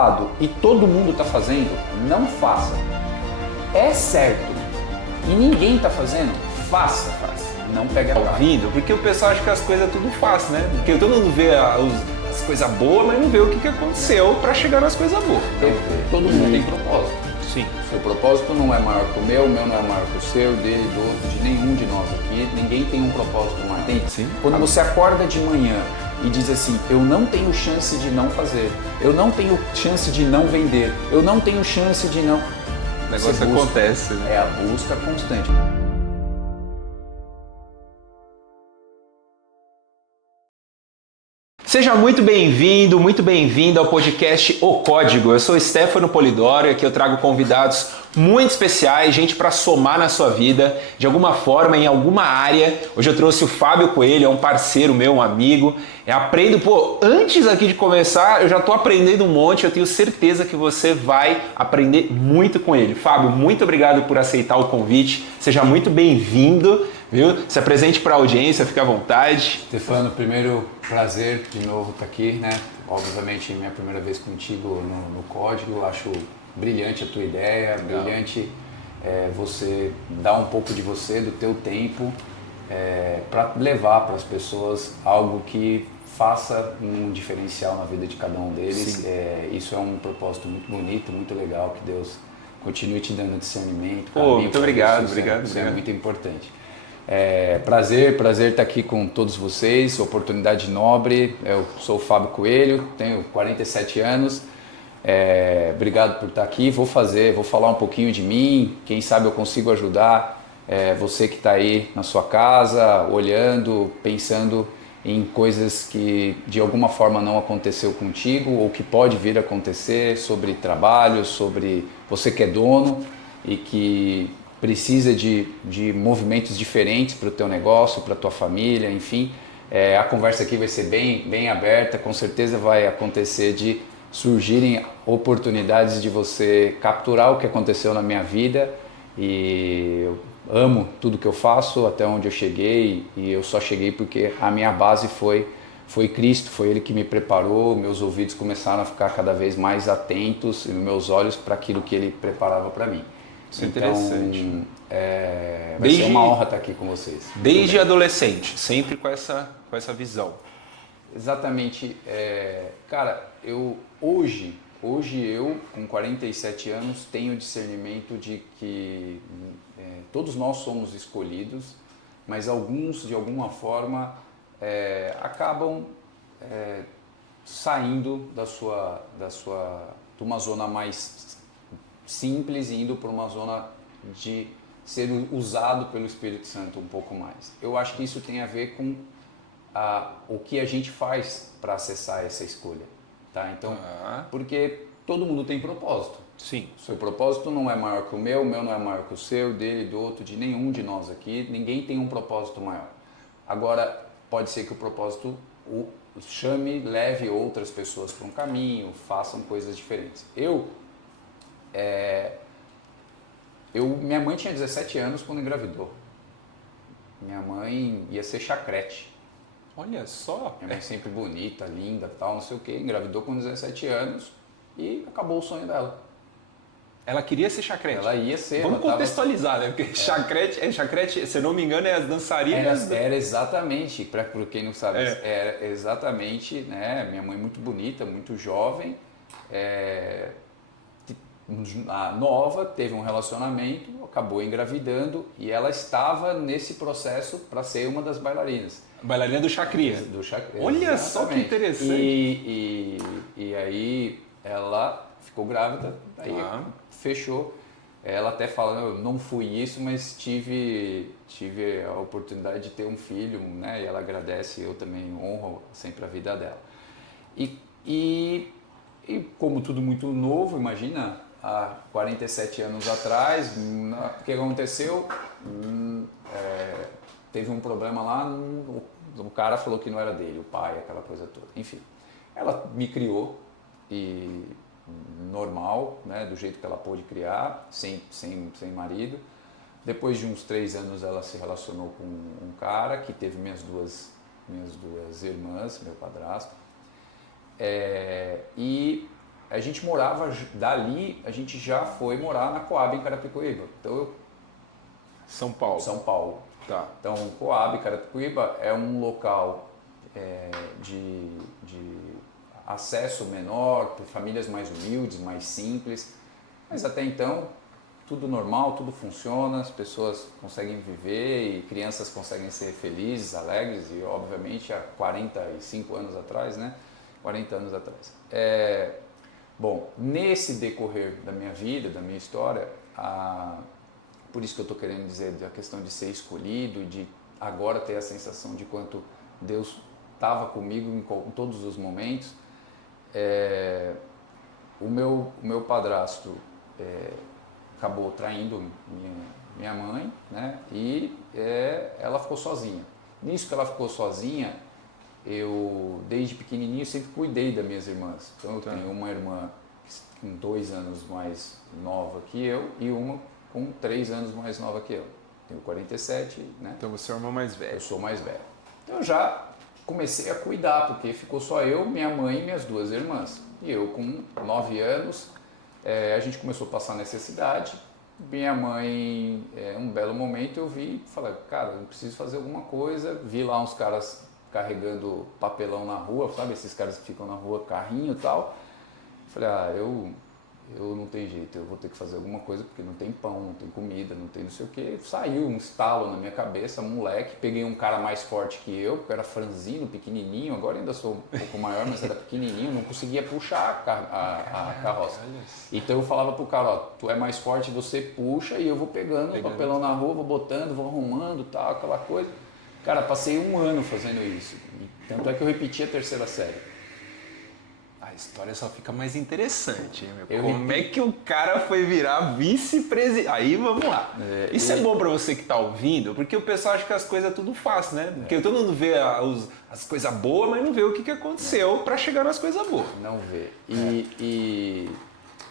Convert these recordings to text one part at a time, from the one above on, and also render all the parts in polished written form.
errado e todo mundo está fazendo, não faça. É certo e ninguém está fazendo, faça. Não pega a ouvindo, porque o pessoal acha que as coisas tudo fácil, né? Porque todo mundo vê as coisas boas, mas não vê o que aconteceu para chegar nas coisas boas. Todo mundo tem propósito. Sim. Seu propósito não é maior que o meu não é maior que o seu, dele, do outro, de nenhum de nós aqui. Ninguém tem um propósito maior. Sim. Quando você acorda de manhã e diz assim, eu não tenho chance de não fazer, eu não tenho chance de não vender, eu não tenho chance de não... O negócio acontece, né? É a busca constante. Seja muito bem-vindo ao podcast O Código. Eu sou Stefano Polidoro e aqui eu trago convidados muito especiais, gente para somar na sua vida, de alguma forma, em alguma área. Hoje eu trouxe o Fábio Coelho, é um parceiro meu, um amigo. Antes aqui de começar, eu já estou aprendendo um monte, eu tenho certeza que você vai aprender muito com ele. Fábio, muito obrigado por aceitar o convite, seja muito bem-vindo, viu? Se apresente para a audiência, fique à vontade. Stefano, primeiro prazer de novo estar aqui, né? Obviamente minha primeira vez contigo no Código, acho brilhante a tua ideia, legal. Brilhante você dar um pouco de você, do teu tempo, para levar para as pessoas algo que faça um diferencial na vida de cada um deles. Isso é um propósito muito bonito, muito legal, que Deus continue te dando discernimento. Muito obrigado, isso é muito importante. Prazer estar aqui com todos vocês, oportunidade nobre. Eu sou o Fábio Coelho, tenho 47 anos. Obrigado por estar aqui. Vou falar um pouquinho de mim. Quem sabe eu consigo ajudar você que está aí na sua casa, olhando, pensando em coisas que de alguma forma não aconteceu contigo ou que pode vir a acontecer, sobre trabalho, sobre você que é dono e que precisa de movimentos diferentes para o teu negócio, para a tua família, enfim. A conversa aqui vai ser bem aberta, com certeza vai acontecer de surgirem oportunidades de você capturar o que aconteceu na minha vida, e eu amo tudo que eu faço, até onde eu cheguei, e eu só cheguei porque a minha base foi Cristo, foi Ele que me preparou, meus ouvidos começaram a ficar cada vez mais atentos e meus olhos para aquilo que Ele preparava para mim. Isso é interessante. Vai ser uma honra estar aqui com vocês. Desde adolescente, sempre com essa visão. Exatamente. Cara, hoje eu, com 47 anos, tenho discernimento de que todos nós somos escolhidos, mas alguns, de alguma forma, acabam saindo de uma zona mais simples e indo para uma zona de ser usado pelo Espírito Santo um pouco mais. Eu acho que isso tem a ver com o que a gente faz para acessar essa escolha, tá? Então, porque todo mundo tem propósito. Sim. Seu propósito não é maior que o meu não é maior que o seu, dele, do outro, de nenhum de nós aqui. Ninguém tem um propósito maior. Agora, pode ser que o propósito leve outras pessoas para um caminho, façam coisas diferentes. Minha mãe tinha 17 anos quando engravidou. Minha mãe ia ser chacrete. Olha só! Minha mãe sempre bonita, linda, tal, não sei o que, engravidou com 17 anos e acabou o sonho dela. Ela queria ser chacrete? Ela ia ser. Vamos contextualizar, né? Porque chacrete, se eu não me engano, é as dançarinas. Era exatamente, para quem não sabe, era exatamente, né? Minha mãe muito bonita, muito jovem, nova, teve um relacionamento, acabou engravidando e ela estava nesse processo para ser uma das bailarinas. Bailarina do Chacria. Olha só que interessante. E aí ela ficou grávida, aí fechou. Ela até fala, eu não fui isso, mas tive a oportunidade de ter um filho, né? E ela agradece, eu também honro sempre a vida dela. E como tudo muito novo, imagina, há 47 anos atrás, o que aconteceu? Teve um problema lá, o cara falou que não era dele, o pai, aquela coisa toda. Enfim, ela me criou, e normal, né, do jeito que ela pôde criar, sem marido. Depois de uns 3 anos ela se relacionou com um cara que teve minhas duas irmãs, meu padrasto. E a gente morava, dali a gente já foi morar na Coab em Carapicuíba. Então São Paulo. São Paulo. Tá. Então Coab, Carapicuíba é um local de acesso menor, para famílias mais humildes, mais simples. Mas até então tudo normal, tudo funciona, as pessoas conseguem viver e crianças conseguem ser felizes, alegres e obviamente há 45 anos atrás, né? 40 anos atrás. Bom, nesse decorrer da minha vida, da minha história, por isso que eu estou querendo dizer da questão de ser escolhido, de agora ter a sensação de quanto Deus estava comigo em todos os momentos. O meu padrasto acabou traindo minha mãe, né? E ela ficou sozinha. Nisso que ela ficou sozinha, eu desde pequenininho sempre cuidei das minhas irmãs. Então eu tenho uma irmã com 2 anos mais nova que eu e uma com 3 anos mais nova que eu. Tenho 47, né? Então você é o irmão mais velho. Eu sou mais velho. Então eu já comecei a cuidar, porque ficou só eu, minha mãe e minhas 2 irmãs. E eu com 9 anos, a gente começou a passar necessidade. Minha mãe, um belo momento eu vi e falei, cara, eu preciso fazer alguma coisa. Vi lá uns caras carregando papelão na rua, sabe? Esses caras que ficam na rua, carrinho e tal. Falei, eu não tenho jeito, eu vou ter que fazer alguma coisa porque não tem pão, não tem comida, não tem não sei o que. Saiu um estalo na minha cabeça, moleque, peguei um cara mais forte que eu, porque eu era franzino, pequenininho, agora ainda sou um pouco maior, mas era pequenininho, não conseguia puxar a carroça. Então eu falava pro cara, ó, tu é mais forte, você puxa e eu vou pegando o papelão na rua, vou botando, vou arrumando, tal, aquela coisa. Cara, passei 1 ano fazendo isso, tanto é que eu repeti a 3ª série. A história só fica mais interessante, hein, meu? Como é que o cara foi virar vice-presidente? Aí vamos lá. Isso é bom pra você que tá ouvindo, porque o pessoal acha que as coisas é tudo fácil, né? Porque todo mundo vê as coisas boas, mas não vê o que aconteceu pra chegar nas coisas boas. Não vê. E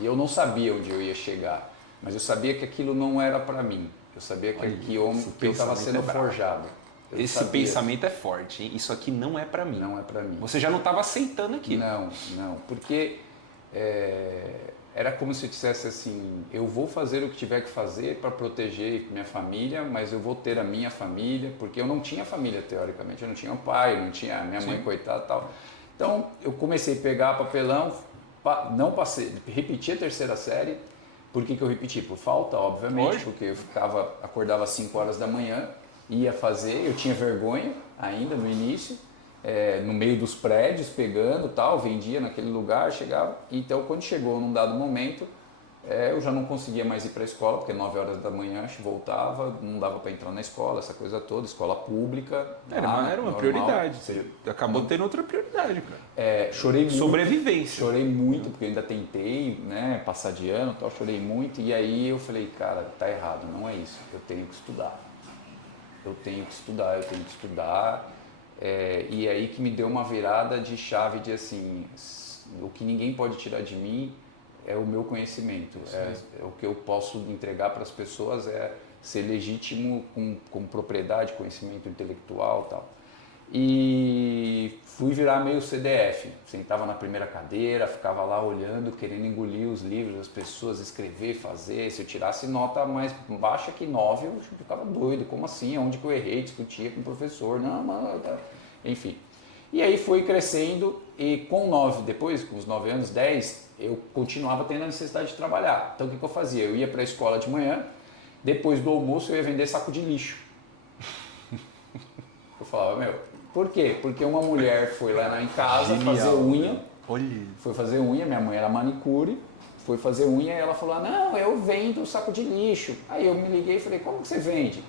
eu não sabia onde eu ia chegar, mas eu sabia que aquilo não era pra mim. Eu sabia que eu estava sendo forjado. Esse pensamento é forte, hein? Isso aqui não é pra mim. Não é pra mim. Você já não estava aceitando aquilo. Não, porque era como se eu dissesse assim, eu vou fazer o que tiver que fazer para proteger minha família, mas eu vou ter a minha família, porque eu não tinha família teoricamente, eu não tinha um pai, eu não tinha minha mãe, coitada e tal. Então eu comecei a pegar papelão, não passei, repeti a 3ª série. Por que eu repeti? Por falta, obviamente, porque eu acordava às 5 horas da manhã, ia fazer, eu tinha vergonha ainda no início, no meio dos prédios, pegando tal, vendia naquele lugar, chegava. Então quando chegou num dado momento, eu já não conseguia mais ir para a escola, porque 9 horas da manhã voltava, não dava para entrar na escola, essa coisa toda, escola pública. Era uma normal, prioridade, você acabou tendo outra prioridade, cara. Chorei muito. Sobrevivência. Chorei muito, porque eu ainda tentei, né, passar de ano, tal, chorei muito, e aí eu falei, cara, tá errado, não é isso, eu tenho que estudar. Eu tenho que estudar, e aí que me deu uma virada de chave de assim, o que ninguém pode tirar de mim é o meu conhecimento, o que eu posso entregar para as pessoas é ser legítimo com propriedade, conhecimento intelectual e tal. E fui virar meio CDF, sentava na primeira cadeira, ficava lá olhando, querendo engolir os livros das pessoas, escrever, fazer. Se eu tirasse nota mais baixa que 9, eu ficava doido, como assim? Onde que eu errei? Discutia com o professor, não, mano, enfim. E aí fui crescendo e depois, com os 9 anos, 10, eu continuava tendo a necessidade de trabalhar. Então o que eu fazia? Eu ia para a escola de manhã, depois do almoço eu ia vender saco de lixo. Eu falava, por quê? Porque uma mulher foi lá em casa fazer unha, foi fazer unha, minha mãe era manicure, foi fazer unha e ela falou, não, eu vendo saco de lixo. Aí eu me liguei e falei, como que você vende?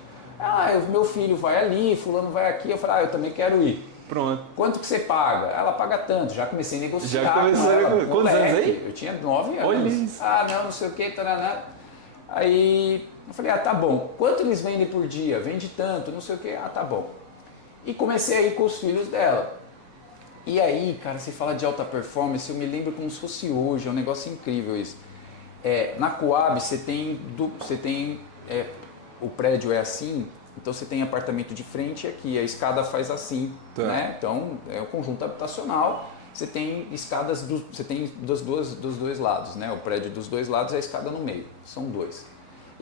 Meu filho vai ali, fulano vai aqui. Eu falei, eu também quero ir. Pronto. Quanto que você paga? Ela paga tanto. Já comecei a negociar. Já comecei. Quantos anos aí? Eu tinha 9 anos. Olha isso. Não sei o que, taraná. Aí eu falei, tá bom. Quanto eles vendem por dia? Vende tanto, não sei o que. Tá bom. E comecei a ir com os filhos dela. E aí, cara, você fala de alta performance, eu me lembro como se fosse hoje, é um negócio incrível isso. Na Coab você tem o prédio é assim, então você tem apartamento de frente aqui, a escada faz assim, né? Então é um conjunto habitacional você tem escadas, você tem dos dois lados, né? O prédio dos dois lados é a escada no meio, são dois.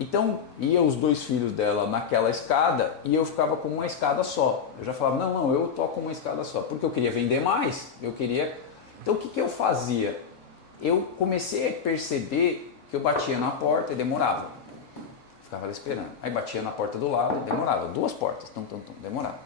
Então, ia os dois filhos dela naquela escada e eu ficava com uma escada só. Eu já falava, não, eu tô com uma escada só, porque eu queria vender mais, eu queria... Então, o que eu fazia? Eu comecei a perceber que eu batia na porta e demorava. Ficava lá esperando. Aí batia na porta do lado e demorava. 2 portas, demorava.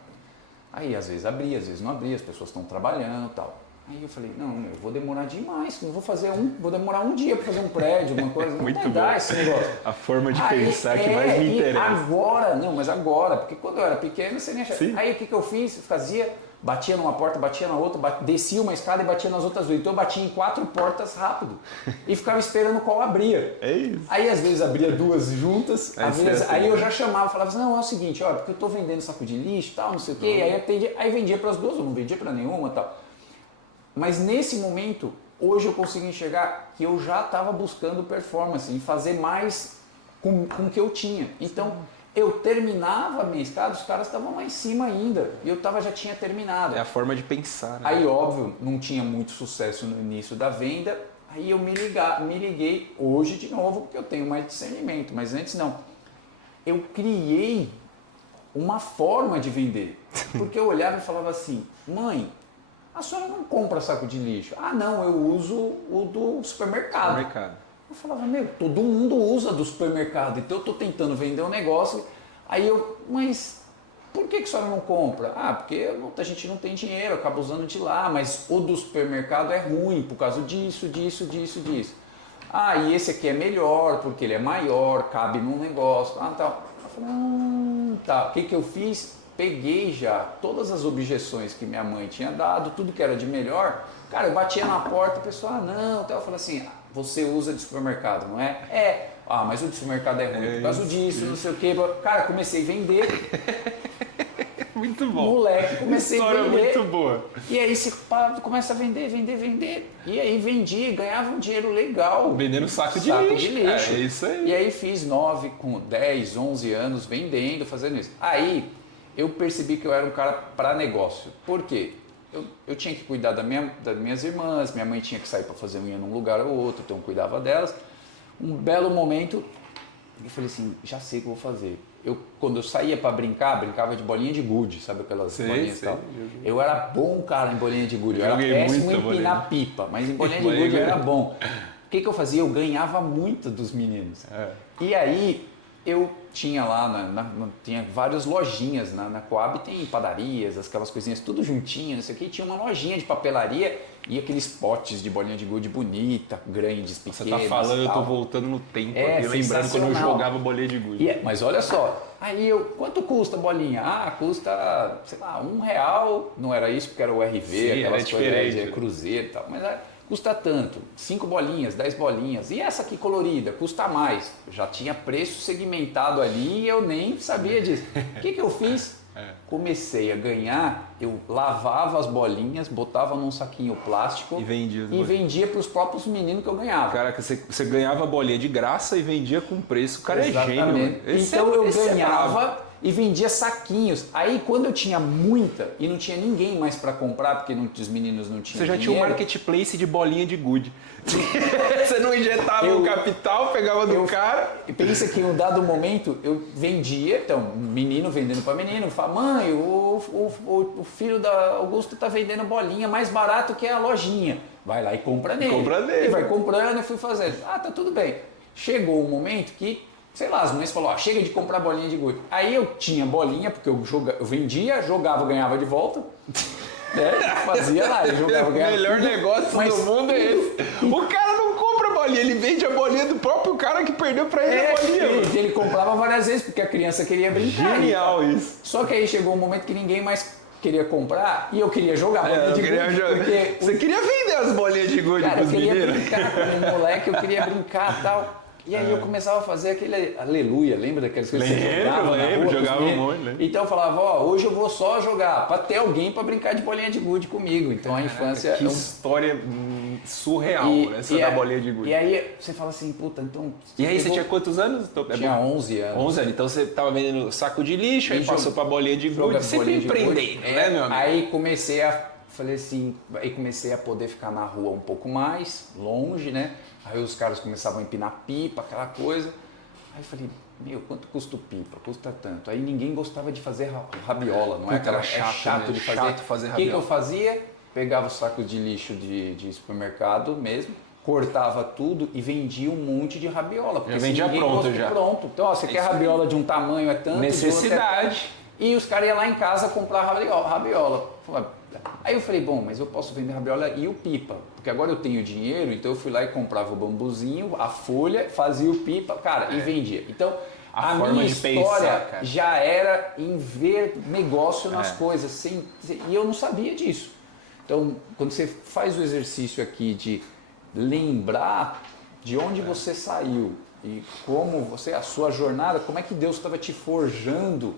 Aí, às vezes abria, às vezes não abria, as pessoas estão trabalhando e tal. Aí eu falei, não, eu vou demorar demais, não vou demorar um dia para fazer um prédio, uma coisa, não vai dar esse negócio. A forma de pensar que mais me interessa. Agora, porque quando eu era pequeno, você nem achava. Sim. Aí o que eu fiz? Eu fazia, batia numa porta, batia na outra, descia uma escada e batia nas outras 2. Então eu batia em 4 portas rápido e ficava esperando qual abria. É isso. Aí às vezes abria 2 juntas, aí eu já chamava, falava assim, não, é o seguinte, olha, porque eu tô vendendo saco de lixo e tal, não sei o quê, aí vendia para as 2, eu não vendia para nenhuma e tal. Mas nesse momento, hoje eu consigo enxergar que eu já estava buscando performance e fazer mais com o que eu tinha. Então, eu terminava a minha escada, os caras estavam lá em cima ainda e eu já tinha terminado. É a forma de pensar, né? Aí, óbvio, não tinha muito sucesso no início da venda, aí eu me liguei hoje de novo, porque eu tenho mais discernimento, mas antes não. Eu criei uma forma de vender, porque eu olhava e falava assim, mãe, a senhora não compra saco de lixo. Ah, não, eu uso o do supermercado. Eu falava, todo mundo usa do supermercado, então eu estou tentando vender um negócio. Aí mas por que a senhora não compra? Ah, porque a gente não tem dinheiro, acaba usando de lá, mas o do supermercado é ruim por causa disso. Ah, e esse aqui é melhor, porque ele é maior, cabe num negócio, tal. Eu falei, tá. O que eu fiz? Peguei já todas as objeções que minha mãe tinha dado, tudo que era de melhor. Cara, eu batia na porta, o pessoal, não. Então eu falei assim, você usa de supermercado, não é? Mas o de supermercado é ruim por causa disso, não sei o quê. Cara, comecei a vender. Muito bom. Moleque, comecei a vender. Muito boa. E aí você começa a vender. E aí vendia, ganhava um dinheiro legal. Vendendo saco de lixo. É isso aí. E aí fiz 9, com 10, 11 anos vendendo, fazendo isso. Aí eu percebi que eu era um cara para negócio. Por quê? Eu tinha que cuidar das minhas irmãs, minha mãe tinha que sair para fazer unha num lugar ou outro, então eu cuidava delas. Um belo momento, eu falei assim, já sei o que eu vou fazer. Quando eu saía para brincava de bolinha de gude, sabe aquelas bolinhas e tal? Eu era bom, cara, em bolinha de gude. Eu era péssimo em empinar pipa, mas em bolinha de gude eu era bom. O que eu fazia? Eu ganhava muito dos meninos. E aí, eu tinha lá, tinha várias lojinhas, na Coab tem padarias, aquelas coisinhas tudo juntinho, não sei o que, tinha uma lojinha de papelaria e aqueles potes de bolinha de gude bonita, grandes, pequenas. Você tá falando, eu tô voltando no tempo aqui, lembrando quando eu jogava bolinha de gude. Mas olha só, aí quanto custa a bolinha? Custa, sei lá, R$1, não era isso porque era o RV, sim, aquelas coisas de cruzeiro e tal, mas custa tanto, 5 bolinhas, 10 bolinhas, e essa aqui colorida, custa mais. Já tinha preço segmentado ali e eu nem sabia disso. O que eu fiz? Comecei a ganhar, eu lavava as bolinhas, botava num saquinho plástico e vendia para os próprios meninos que eu ganhava. Caraca, você ganhava a bolinha de graça e vendia com preço. O cara é gênio. Então eu ganhava e vendia saquinhos. Aí quando eu tinha muita e não tinha ninguém mais para comprar, porque os meninos não tinham Você já dinheiro, tinha um marketplace de bolinha de gude. Você não injetava o capital, pegava do cara. E pensa que em um dado momento eu vendia, então, menino vendendo para menino, fala, mãe, o filho da Augusto tá vendendo bolinha mais barato que a lojinha. Vai lá e compra nele. E vai comprando e fui fazendo. Tá tudo bem. Chegou um momento que, sei lá, as mães falaram, chega de comprar bolinha de gude. Aí eu tinha bolinha, porque eu vendia, jogava, ganhava de volta. Fazia lá, eu jogava, ganhava. O melhor negócio do mundo é esse. O cara não compra bolinha, ele vende a bolinha do próprio cara que perdeu pra ele a bolinha. Ele comprava várias vezes, porque a criança queria brincar. Genial isso. Só que aí chegou um momento que ninguém mais queria comprar e eu queria jogar bolinha de gude. Você queria vender as bolinhas de gude pros meninos? Eu queria brincar como moleque, eu queria brincar e tal. E aí eu começava a fazer aquele aleluia, lembra daquelas coisas que você jogava na rua? Jogava um monte, né? Então eu falava, hoje eu vou só jogar, pra ter alguém pra brincar de bolinha de gude comigo. Então a infância... Que história surreal, essa da bolinha de gude. E aí você fala assim, puta, então... E aí você tinha quantos anos? Tinha 11 anos. 11 anos, então você tava vendendo saco de lixo, aí passou pra bolinha de gude, sempre empreendendo, né, meu amigo? Aí comecei a falei assim, aí comecei a poder ficar na rua um pouco mais, longe, né? Aí os caras começavam a empinar pipa, aquela coisa. Aí eu falei, meu, quanto custa o pipa? Custa tanto. Aí ninguém gostava de fazer rabiola, não é? Puta, era chato, né? de fazer. Chato fazer O que rabiola. eu fazia? Pegava os sacos de lixo de supermercado mesmo, cortava tudo e vendia um monte de rabiola. Porque Já vendia pronto já. Pronto. Então, ó, você quer rabiola de um tamanho é tanto, necessidade. E os caras iam lá em casa comprar rabiola. Aí eu falei, bom, mas eu posso vender rabiola e o pipa, porque agora eu tenho dinheiro, então eu fui lá e comprava o bambuzinho, a folha, fazia o pipa, cara, e vendia. Então, a minha história já era em ver negócio nas coisas, e eu não sabia disso. Então, quando você faz o exercício aqui de lembrar de onde você saiu e como a sua jornada, como é que Deus estava te forjando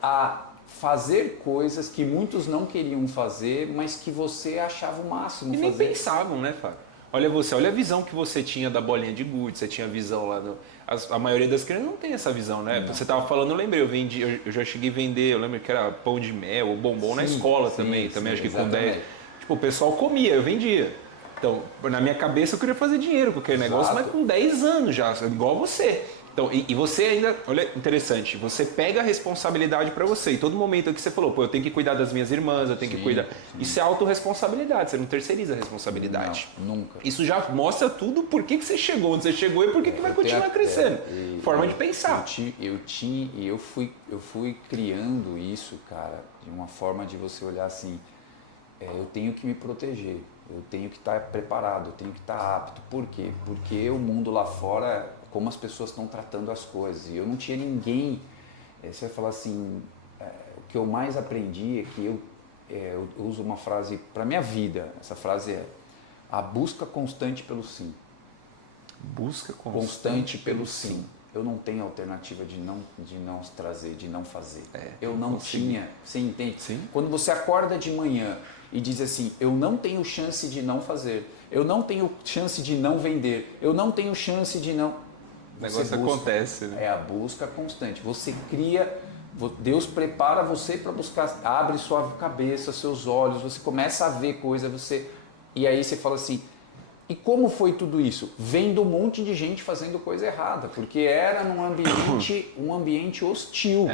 a fazer coisas que muitos não queriam fazer, mas que você achava o máximo fazer. E nem pensavam, né, Fábio? Olha você, olha a visão que você tinha da bolinha de gude, você tinha a visão lá a maioria das crianças não tem essa visão, né? Não. Você tava falando, eu lembrei, eu já cheguei a vender, eu lembro que era pão de mel ou bombom na escola também acho que exatamente. Com 10. Tipo, o pessoal comia, eu vendia. Então, na minha cabeça eu queria fazer dinheiro com aquele negócio, mas com 10 anos já, igual você. Então, e você ainda, olha, interessante, você pega a responsabilidade para você. E todo momento que você falou, pô, eu tenho que cuidar das minhas irmãs, eu tenho que cuidar. Sim. Isso é autorresponsabilidade, você não terceiriza a responsabilidade. Não, nunca. Isso já mostra tudo por que você chegou onde você chegou e por que vai continuar crescendo. Forma de pensar. Eu fui criando isso, cara, de uma forma de você olhar assim, eu tenho que me proteger, eu tenho que estar preparado, eu tenho que estar apto. Por quê? Porque o mundo lá fora, como as pessoas estão tratando as coisas. E eu não tinha ninguém. Você vai falar assim, o que eu mais aprendi é que eu uso uma frase para minha vida. Essa frase é a busca constante pelo sim. Busca constante pelo sim. Eu não tenho alternativa de não trazer, de não fazer. Eu não tinha. Você entende? Sim. Quando você acorda de manhã e diz assim, eu não tenho chance de não fazer, eu não tenho chance de não vender, eu não tenho chance de não... O negócio acontece, né? É a busca constante. Você cria, Deus prepara você para buscar, abre sua cabeça, seus olhos, você começa a ver coisas, e aí você fala assim, e como foi tudo isso? Vendo um monte de gente fazendo coisa errada, porque era num ambiente, um ambiente hostil,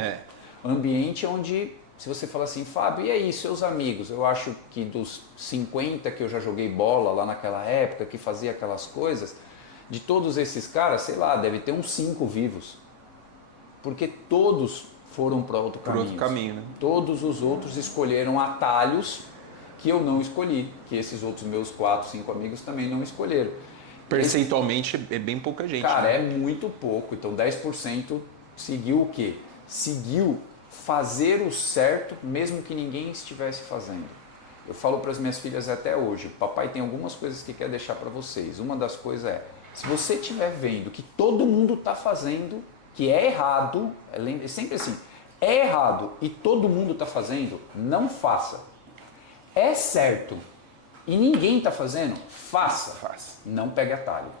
um ambiente onde, se você fala assim, Fábio, e aí, seus amigos? Eu acho que dos 50 que eu já joguei bola lá naquela época, que fazia aquelas coisas, de todos esses caras, sei lá, deve ter uns 5 vivos. Porque todos foram para outro caminho. Né? Todos os outros escolheram atalhos que eu não escolhi, que esses outros meus 4, 5 amigos também não escolheram. Percentualmente é bem pouca gente. Cara, né? É muito pouco. Então 10% seguiu o quê? Seguiu fazer o certo mesmo que ninguém estivesse fazendo. Eu falo para as minhas filhas até hoje, papai tem algumas coisas que quer deixar para vocês. Uma das coisas é, se você estiver vendo que todo mundo está fazendo, que é errado, é sempre assim, é errado e todo mundo está fazendo, não faça. É certo e ninguém está fazendo, faça. Não pegue atalho.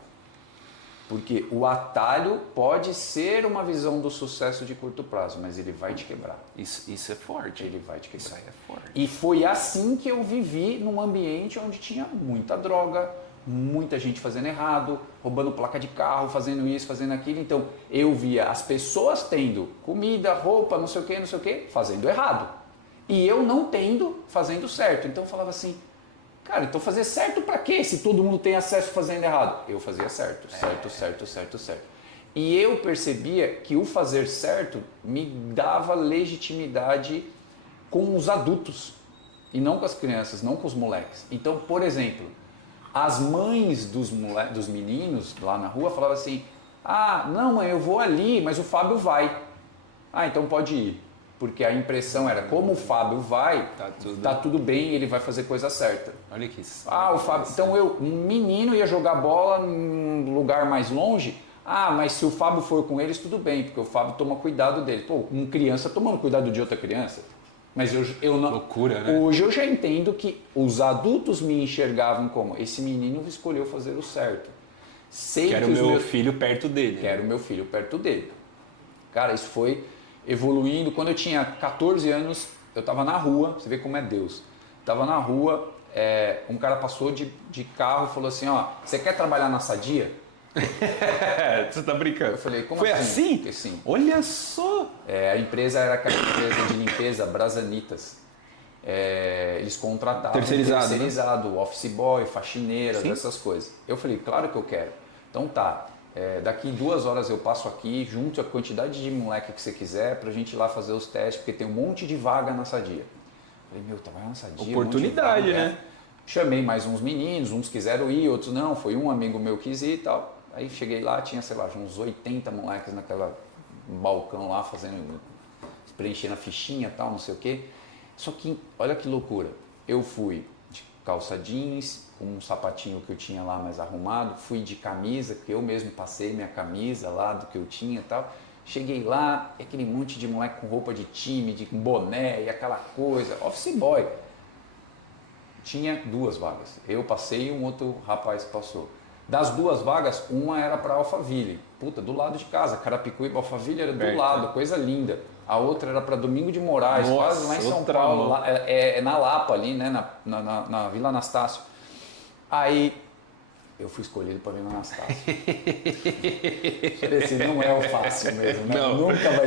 Porque o atalho pode ser uma visão do sucesso de curto prazo, mas ele vai te quebrar. Isso é forte. Ele vai te quebrar. Isso aí é forte. E foi assim que eu vivi num ambiente onde tinha muita droga, muita gente fazendo errado, roubando placa de carro, fazendo isso, fazendo aquilo. Então eu via as pessoas tendo comida, roupa, não sei o que, fazendo errado. E eu não tendo, fazendo certo. Então eu falava assim, cara, então fazer certo pra quê? Se todo mundo tem acesso fazendo errado. Eu fazia certo. E eu percebia que o fazer certo me dava legitimidade com os adultos. E não com as crianças, não com os moleques. Então, por exemplo, as mães dos meninos lá na rua falavam assim, não mãe, eu vou ali, mas o Fábio vai. Então pode ir. Porque a impressão era, como o Fábio vai, tá tudo bem, ele vai fazer coisa certa. Olha que isso. O Fábio. Então um menino ia jogar bola num lugar mais longe. Mas se o Fábio for com eles, tudo bem, porque o Fábio toma cuidado dele. Pô, uma criança tomando cuidado de outra criança. Mas eu não. Loucura, né? Hoje eu já entendo que os adultos me enxergavam como esse menino escolheu fazer o certo. Quero o meu filho perto dele. Quero o meu filho perto dele. Cara, isso foi evoluindo. Quando eu tinha 14 anos, eu estava na rua, você vê como é Deus. tava na rua, um cara passou de carro e falou assim, ó, você quer trabalhar na Sadia? Você tá brincando? Eu falei, como Foi assim? assim? Sim. Olha só! A empresa era aquela empresa de limpeza, Brasanitas. Eles contratavam terceirizado, né? Office boy, faxineiras, sim, essas coisas. Eu falei, claro que eu quero. Então tá, daqui 2 horas eu passo aqui, junto a quantidade de moleque que você quiser, pra gente ir lá fazer os testes, porque tem um monte de vaga na Sadia. Eu falei, trabalhar na Sadia, oportunidade, né? Chamei mais uns meninos, uns quiseram ir, outros não, foi um amigo meu que quis ir e tal. Aí cheguei lá, tinha, sei lá, uns 80 moleques naquela balcão lá, preenchendo a fichinha e tal, não sei o quê. Só que, olha que loucura, eu fui de calça jeans, com um sapatinho que eu tinha lá mais arrumado, fui de camisa, que eu mesmo passei minha camisa lá do que eu tinha e tal. Cheguei lá, aquele monte de moleque com roupa de time, com boné e aquela coisa, office boy. Tinha 2 vagas, eu passei e um outro rapaz passou. Das 2 vagas, uma era para Alphaville, do lado de casa, Carapicuíba, Alphaville era do lado, coisa linda. A outra era para Domingo de Moraes, quase lá em São Paulo, lá, na Lapa ali, né, na Vila Anastácio. Aí eu fui escolhido para Vila Anastácio. Esse não é o fácil mesmo, né? Não,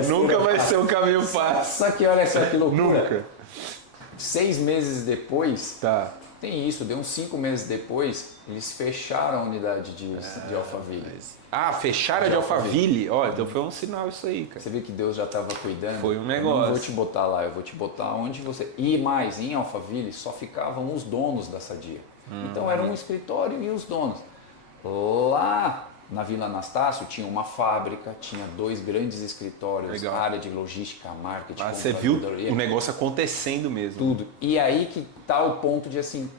nunca vai ser o caminho fácil. Só que olha só que loucura. Nunca. 6 meses depois, tá. Tem isso, deu uns 5 meses depois, eles fecharam a unidade de Alphaville. Fecharam a de Alphaville? Ó, então foi um sinal isso aí, cara. Você viu que Deus já estava cuidando? Foi um negócio. Eu não vou te botar lá, eu vou te botar onde você... E mais, em Alphaville só ficavam os donos da Sadia. Então era um escritório e os donos. Lá na Vila Anastácio tinha uma fábrica, tinha 2 grandes escritórios, legal, área de logística, marketing, você viu o negócio acontecendo mesmo. Tudo. E aí que tá o ponto de assim,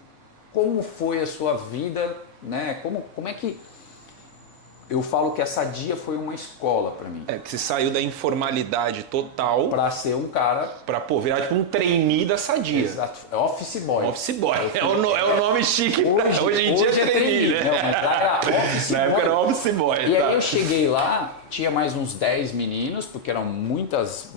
como foi a sua vida, né? Como é que... Eu falo que a Sadia foi uma escola para mim. Que você saiu da informalidade total para ser um cara... Para virar tipo um trainee da Sadia. Exato. É office boy. Office boy. É o nome chique. Hoje em dia é trainee, né? Não, mas lá era office boy. Na época era office boy. E aí eu cheguei lá, tinha mais uns 10 meninos, porque eram muitas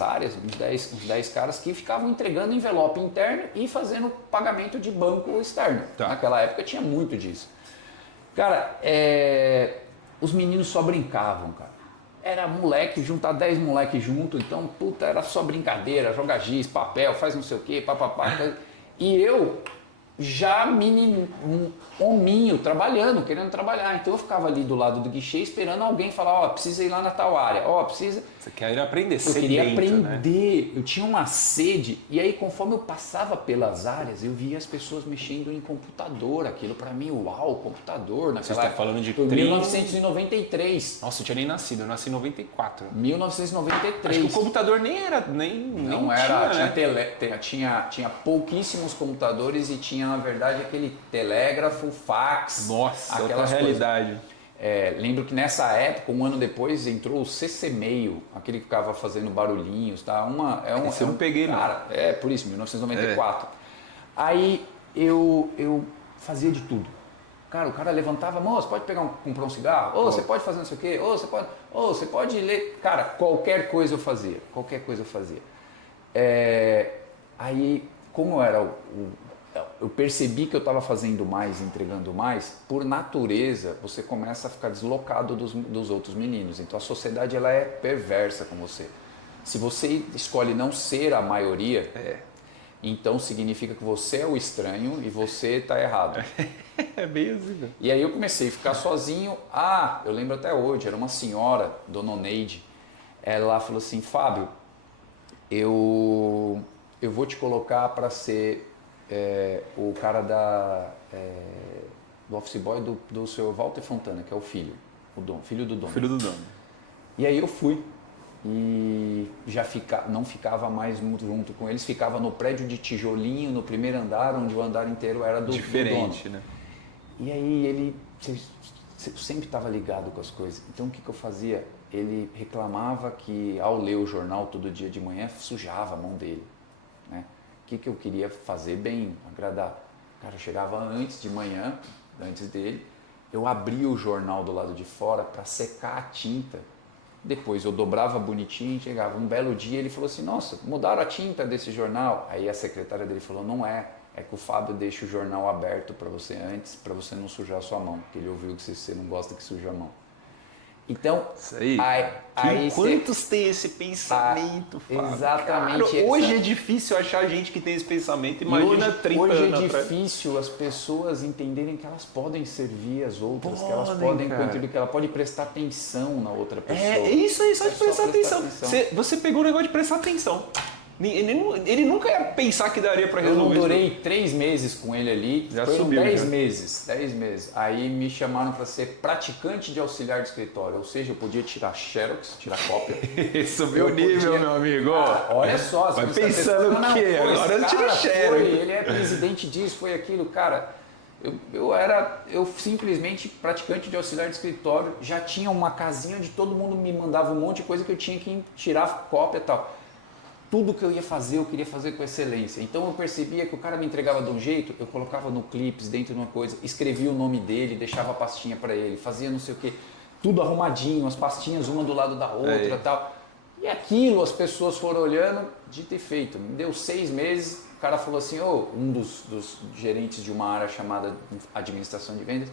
áreas, uns 10 caras que ficavam entregando envelope interno e fazendo pagamento de banco externo. Tá. Naquela época tinha muito disso. Cara, os meninos só brincavam, cara. Era moleque, juntar 10 moleques junto, então, era só brincadeira, joga giz, papel, faz não sei o quê, papapá. E eu já hominho, trabalhando, querendo trabalhar. Então eu ficava ali do lado do guichê esperando alguém falar, precisa ir lá na tal área, precisa... Você quer ir aprender, eu queria aprender, né? Eu tinha uma sede, e aí conforme eu passava pelas áreas, eu via as pessoas mexendo em computador, aquilo pra mim, uau, computador, naquela Você está falando de 1993. Nossa, eu tinha nem nascido, eu nasci em 94. 1993. Acho que o computador nem era, não era, tinha pouquíssimos computadores e tinha, na verdade, aquele telégrafo, fax. Nossa, aquela realidade. Lembro que nessa época, um ano depois, entrou o CC Mail, aquele que ficava fazendo barulhinhos, tá? Esse eu não peguei, cara, não. Por isso, 1994. Aí eu fazia de tudo. Cara, o cara levantava, moço, pode comprar um cigarro? Você pode fazer não sei o quê? Você pode ler. Cara, qualquer coisa eu fazia. Aí, como eu percebi que eu estava fazendo mais, entregando mais, por natureza você começa a ficar deslocado dos outros meninos. Então a sociedade ela é perversa com você. Se você escolhe não ser a maioria, então significa que você é o estranho e você está errado. É bem assim, né? E aí eu comecei a ficar sozinho. Eu lembro até hoje, era uma senhora, Dona Oneide, ela falou assim, Fábio, eu vou te colocar para ser... o cara do office boy do Sr. Walter Fontana, que é o filho do dono. Filho do dono. E aí eu fui e já não ficava mais muito junto com eles, ficava no prédio de tijolinho, no primeiro andar, onde o andar inteiro era do dono. Diferente, né? E aí ele sempre estava ligado com as coisas. Então o que eu fazia? Ele reclamava que ao ler o jornal todo dia de manhã sujava a mão dele, né? O que eu queria fazer bem, agradar. Cara, eu chegava antes de manhã, antes dele, eu abria o jornal do lado de fora para secar a tinta Depois eu dobrava bonitinho, chegava um belo dia, ele falou assim, nossa, mudaram a tinta desse jornal. Aí a secretária dele falou, não é que o Fábio deixa o jornal aberto para você antes, para você não sujar a sua mão, porque ele ouviu que você não gosta que suje a mão. Então, isso aí. Quantos têm esse pensamento, Fábio? Exatamente. Cara, hoje é difícil achar gente que tem esse pensamento, imagina 30 anos Hoje é atrás. difícil as pessoas entenderem que elas podem servir as outras, que elas podem contribuir, que ela pode prestar atenção na outra pessoa. É isso aí, só de prestar atenção. Você pegou o negócio de prestar atenção. Ele nunca ia pensar que daria para resolver. Eu não durei 3 meses com ele ali, já foram subiu, 10 já. meses. Aí me chamaram para ser praticante de auxiliar de escritório, ou seja, eu podia tirar xerox, tirar cópia. Subiu o nível, meu amigo. Olha só, vai pensando o quê? Agora eu tiro xerox. Ele é presidente disso, foi aquilo, cara. Eu simplesmente praticante de auxiliar de escritório, já tinha uma casinha onde todo mundo me mandava um monte de coisa que eu tinha que tirar cópia e tal. Tudo que eu ia fazer, eu queria fazer com excelência. Então eu percebia que o cara me entregava de um jeito, eu colocava no clips, dentro de uma coisa, escrevia o nome dele, deixava a pastinha para ele, fazia não sei o que, tudo arrumadinho, as pastinhas uma do lado da outra e tal. E aquilo as pessoas foram olhando, dito e feito. Me deu 6 meses, o cara falou assim, um dos gerentes de uma área chamada administração de vendas,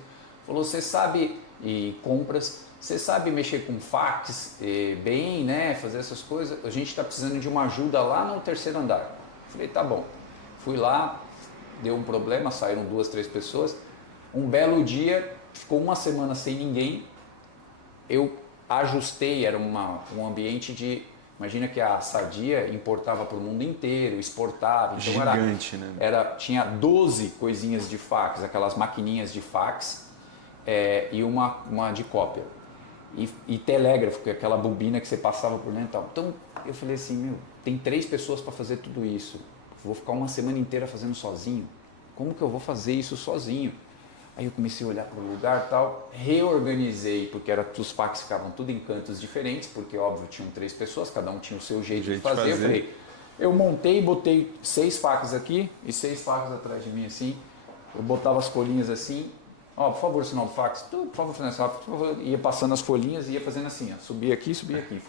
falou, você sabe, e compras, você sabe mexer com fax bem, né? Fazer essas coisas? A gente está precisando de uma ajuda lá no 3º andar. Falei, tá bom. Fui lá, deu um problema, saíram 2, 3 pessoas. Um belo dia, ficou uma semana sem ninguém. Eu ajustei, era um ambiente de... Imagina que a Sadia importava para o mundo inteiro, exportava. Então gigante, né? Tinha 12 coisinhas de fax, aquelas maquininhas de fax e uma de cópia. E telégrafo, que é aquela bobina que você passava por dentro e tal. Então eu falei assim, tem 3 pessoas para fazer tudo isso. Vou ficar uma semana inteira fazendo sozinho. Como que eu vou fazer isso sozinho? Aí eu comecei a olhar para o lugar e tal, reorganizei, porque os fax ficavam tudo em cantos diferentes, porque óbvio tinham 3 pessoas, cada um tinha o seu jeito de fazer. Eu falei, eu montei e botei 6 fax aqui e 6 fax atrás de mim assim. Eu botava as folhinhas assim. Por favor, sinal do fax. Por favor, ia passando as folhinhas e ia fazendo assim, subia aqui.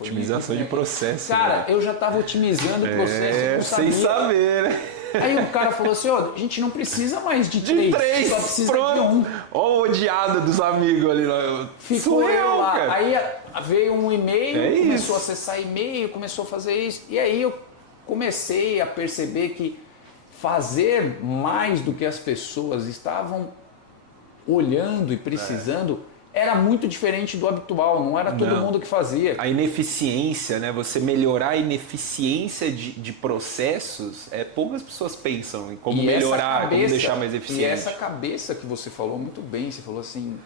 Otimização de processo. Cara, né? eu já estava otimizando o processo. Sem saber, né? Aí o cara falou assim, a gente não precisa mais de 3, só precisa pronto. de 1. Ó o odiado dos amigos ali. Ficou eu lá. Cara. Aí veio um e-mail, começou a acessar e-mail, começou a fazer isso. E aí eu comecei a perceber que fazer mais do que as pessoas estavam olhando e precisando era muito diferente do habitual, não era todo mundo que fazia. A ineficiência, né? Você melhorar a ineficiência de processos, poucas pessoas pensam em como melhorar, como deixar mais eficiente. E essa cabeça que você falou muito bem, você falou assim,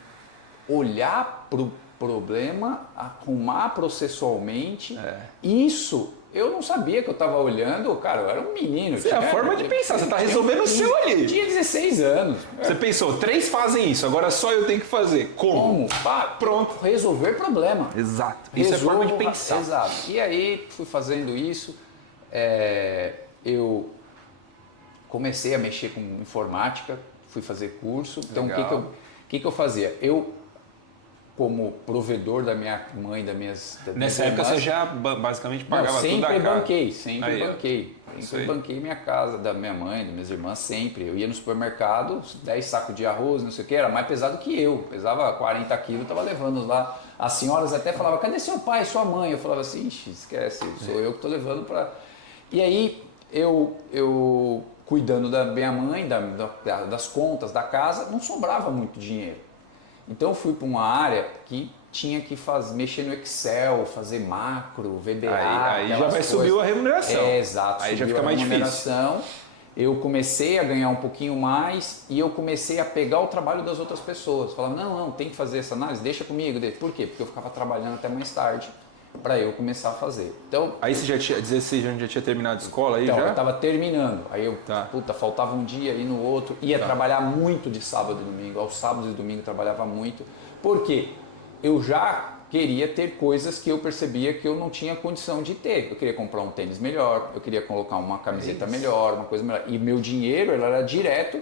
olhar para o problema, arrumar processualmente, isso... Eu não sabia que eu estava olhando, cara, eu era um menino. É a forma de pensar, você está resolvendo o seu ali. Eu tinha 16 anos. Você pensou, 3 fazem isso, agora só eu tenho que fazer. Como? Pronto, resolver problema. Exato, isso é forma de pensar. Exato. E aí, fui fazendo isso, eu comecei a mexer com informática, fui fazer curso. Então, o que eu fazia? Eu, como provedor da minha mãe, Nessa época você já basicamente pagava tudo da casa? Sempre banquei minha casa, da minha mãe, das minhas irmãs, sempre. Eu ia no supermercado, 10 sacos de arroz, não sei o que, era mais pesado que eu. Pesava 40 quilos, estava levando lá. As senhoras até falavam, cadê seu pai e sua mãe? Eu falava assim, esquece, sou eu que estou levando para... E aí, eu cuidando da minha mãe, das contas da casa, não sobrava muito dinheiro. Então eu fui para uma área que tinha que mexer no Excel, fazer macro, VBA. Aí já vai subir a remuneração. Exato. Aí já fica mais difícil. Eu comecei a ganhar um pouquinho mais e eu comecei a pegar o trabalho das outras pessoas. Falava, não, tem que fazer essa análise, deixa comigo. Por quê? Porque eu ficava trabalhando até mais tarde para eu começar a fazer. Então, aí você já tinha 16 anos, já tinha terminado a escola? Aí então, já? eu estava terminando. Aí faltava um dia e no outro. Ia trabalhar muito de sábado e domingo. Aos sábados e domingo trabalhava muito. Por quê? Eu já queria ter coisas que eu percebia que eu não tinha condição de ter. Eu queria comprar um tênis melhor, eu queria colocar uma camiseta melhor, uma coisa melhor. E meu dinheiro era direto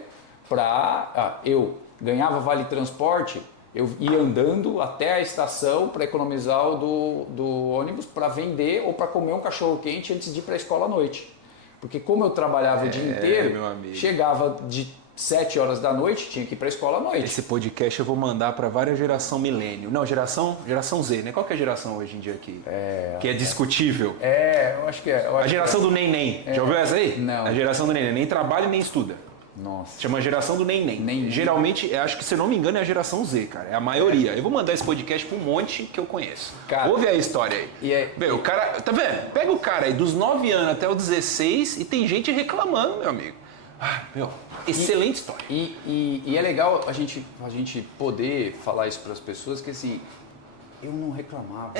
para... eu ganhava vale transporte eu ia andando até a estação para economizar o do ônibus para vender ou para comer um cachorro quente antes de ir para a escola à noite. Porque como eu trabalhava o dia inteiro, chegava de 7 horas da noite, tinha que ir para a escola à noite. Esse podcast eu vou mandar para várias geração milênio. Não, geração Z, né? Qual que é a geração hoje em dia aqui? Que é discutível. Eu acho que é. A geração do neném. Já ouviu essa aí? Não. A geração do neném. Nem trabalha e nem estuda. Nossa. Chama geração do neném. Geralmente, acho que se eu não me engano, é a geração Z, cara. É a maioria. Eu vou mandar esse podcast pra um monte que eu conheço. Cara, ouve a história aí. O cara, tá vendo? Pega o cara aí dos 9 anos até os 16 e tem gente reclamando, meu amigo. Excelente história. E é legal a gente poder falar isso para as pessoas, que assim, eu não reclamava.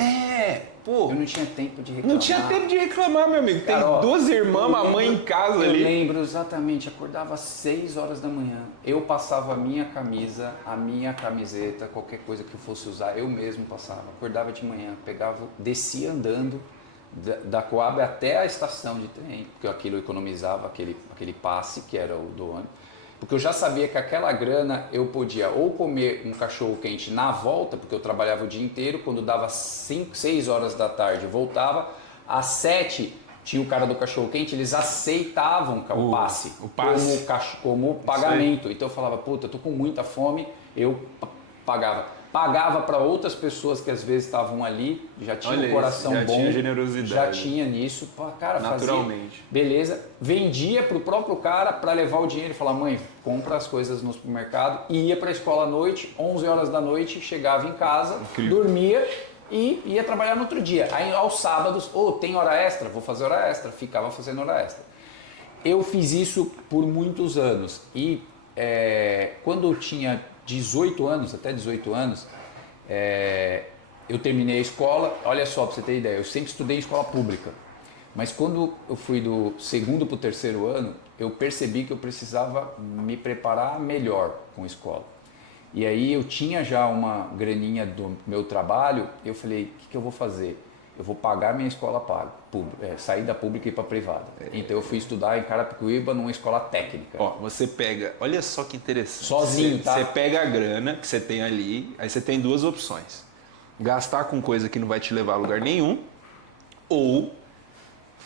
Eu não tinha tempo de reclamar. Não tinha tempo de reclamar, meu amigo. Tem duas irmãs, uma mãe em casa ali. Eu lembro exatamente, acordava às 6 horas da manhã. Eu passava a minha camisa, a minha camiseta, qualquer coisa que eu fosse usar, eu mesmo passava. Acordava de manhã, descia andando da Coab até a estação de trem, porque aquilo economizava aquele passe que era o do ônibus. Porque eu já sabia que aquela grana eu podia ou comer um cachorro quente na volta, porque eu trabalhava o dia inteiro, quando dava 6 horas da tarde voltava, às 7 tinha o cara do cachorro quente, eles aceitavam o passe, como pagamento. Então eu falava, puta, eu tô com muita fome, eu pagava para outras pessoas que às vezes estavam ali, já tinha um coração bom, tinha generosidade, já tinha nisso, cara, naturalmente. Fazia, beleza, vendia pro próprio cara para levar o dinheiro e falar, mãe, compra as coisas no supermercado, e ia para a escola à noite, 11 horas da noite, chegava em casa, dormia e ia trabalhar no outro dia. Aí aos sábados, tem hora extra? Vou fazer hora extra, ficava fazendo hora extra. Eu fiz isso por muitos anos e quando eu tinha 18 anos, até 18 anos, eu terminei a escola. Olha só, para você ter ideia, eu sempre estudei em escola pública, mas quando eu fui do segundo para o terceiro ano, eu percebi que eu precisava me preparar melhor com a escola. E aí eu tinha já uma graninha do meu trabalho, eu falei, o que eu vou fazer? Eu vou pagar minha escola sair da pública e ir para a privada. Então eu fui estudar em Carapicuíba numa escola técnica. Você pega, olha só que interessante. Sozinho, tá? Você pega a grana que você tem ali, aí você tem duas opções. Gastar com coisa que não vai te levar a lugar nenhum, ou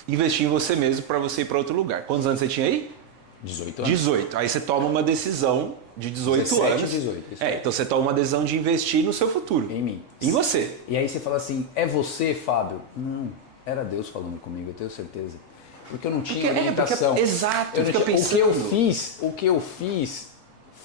investir em você mesmo para você ir para outro lugar. Quantos anos você tinha aí? 18 anos. 18. Aí você toma uma decisão de 18 17, anos. 18, então você toma uma decisão de investir no seu futuro. Em mim. Em você. E aí você fala assim, é você, Fábio? Não, era Deus falando comigo, eu tenho certeza. Porque eu não tinha orientação. Exato. O que eu fiz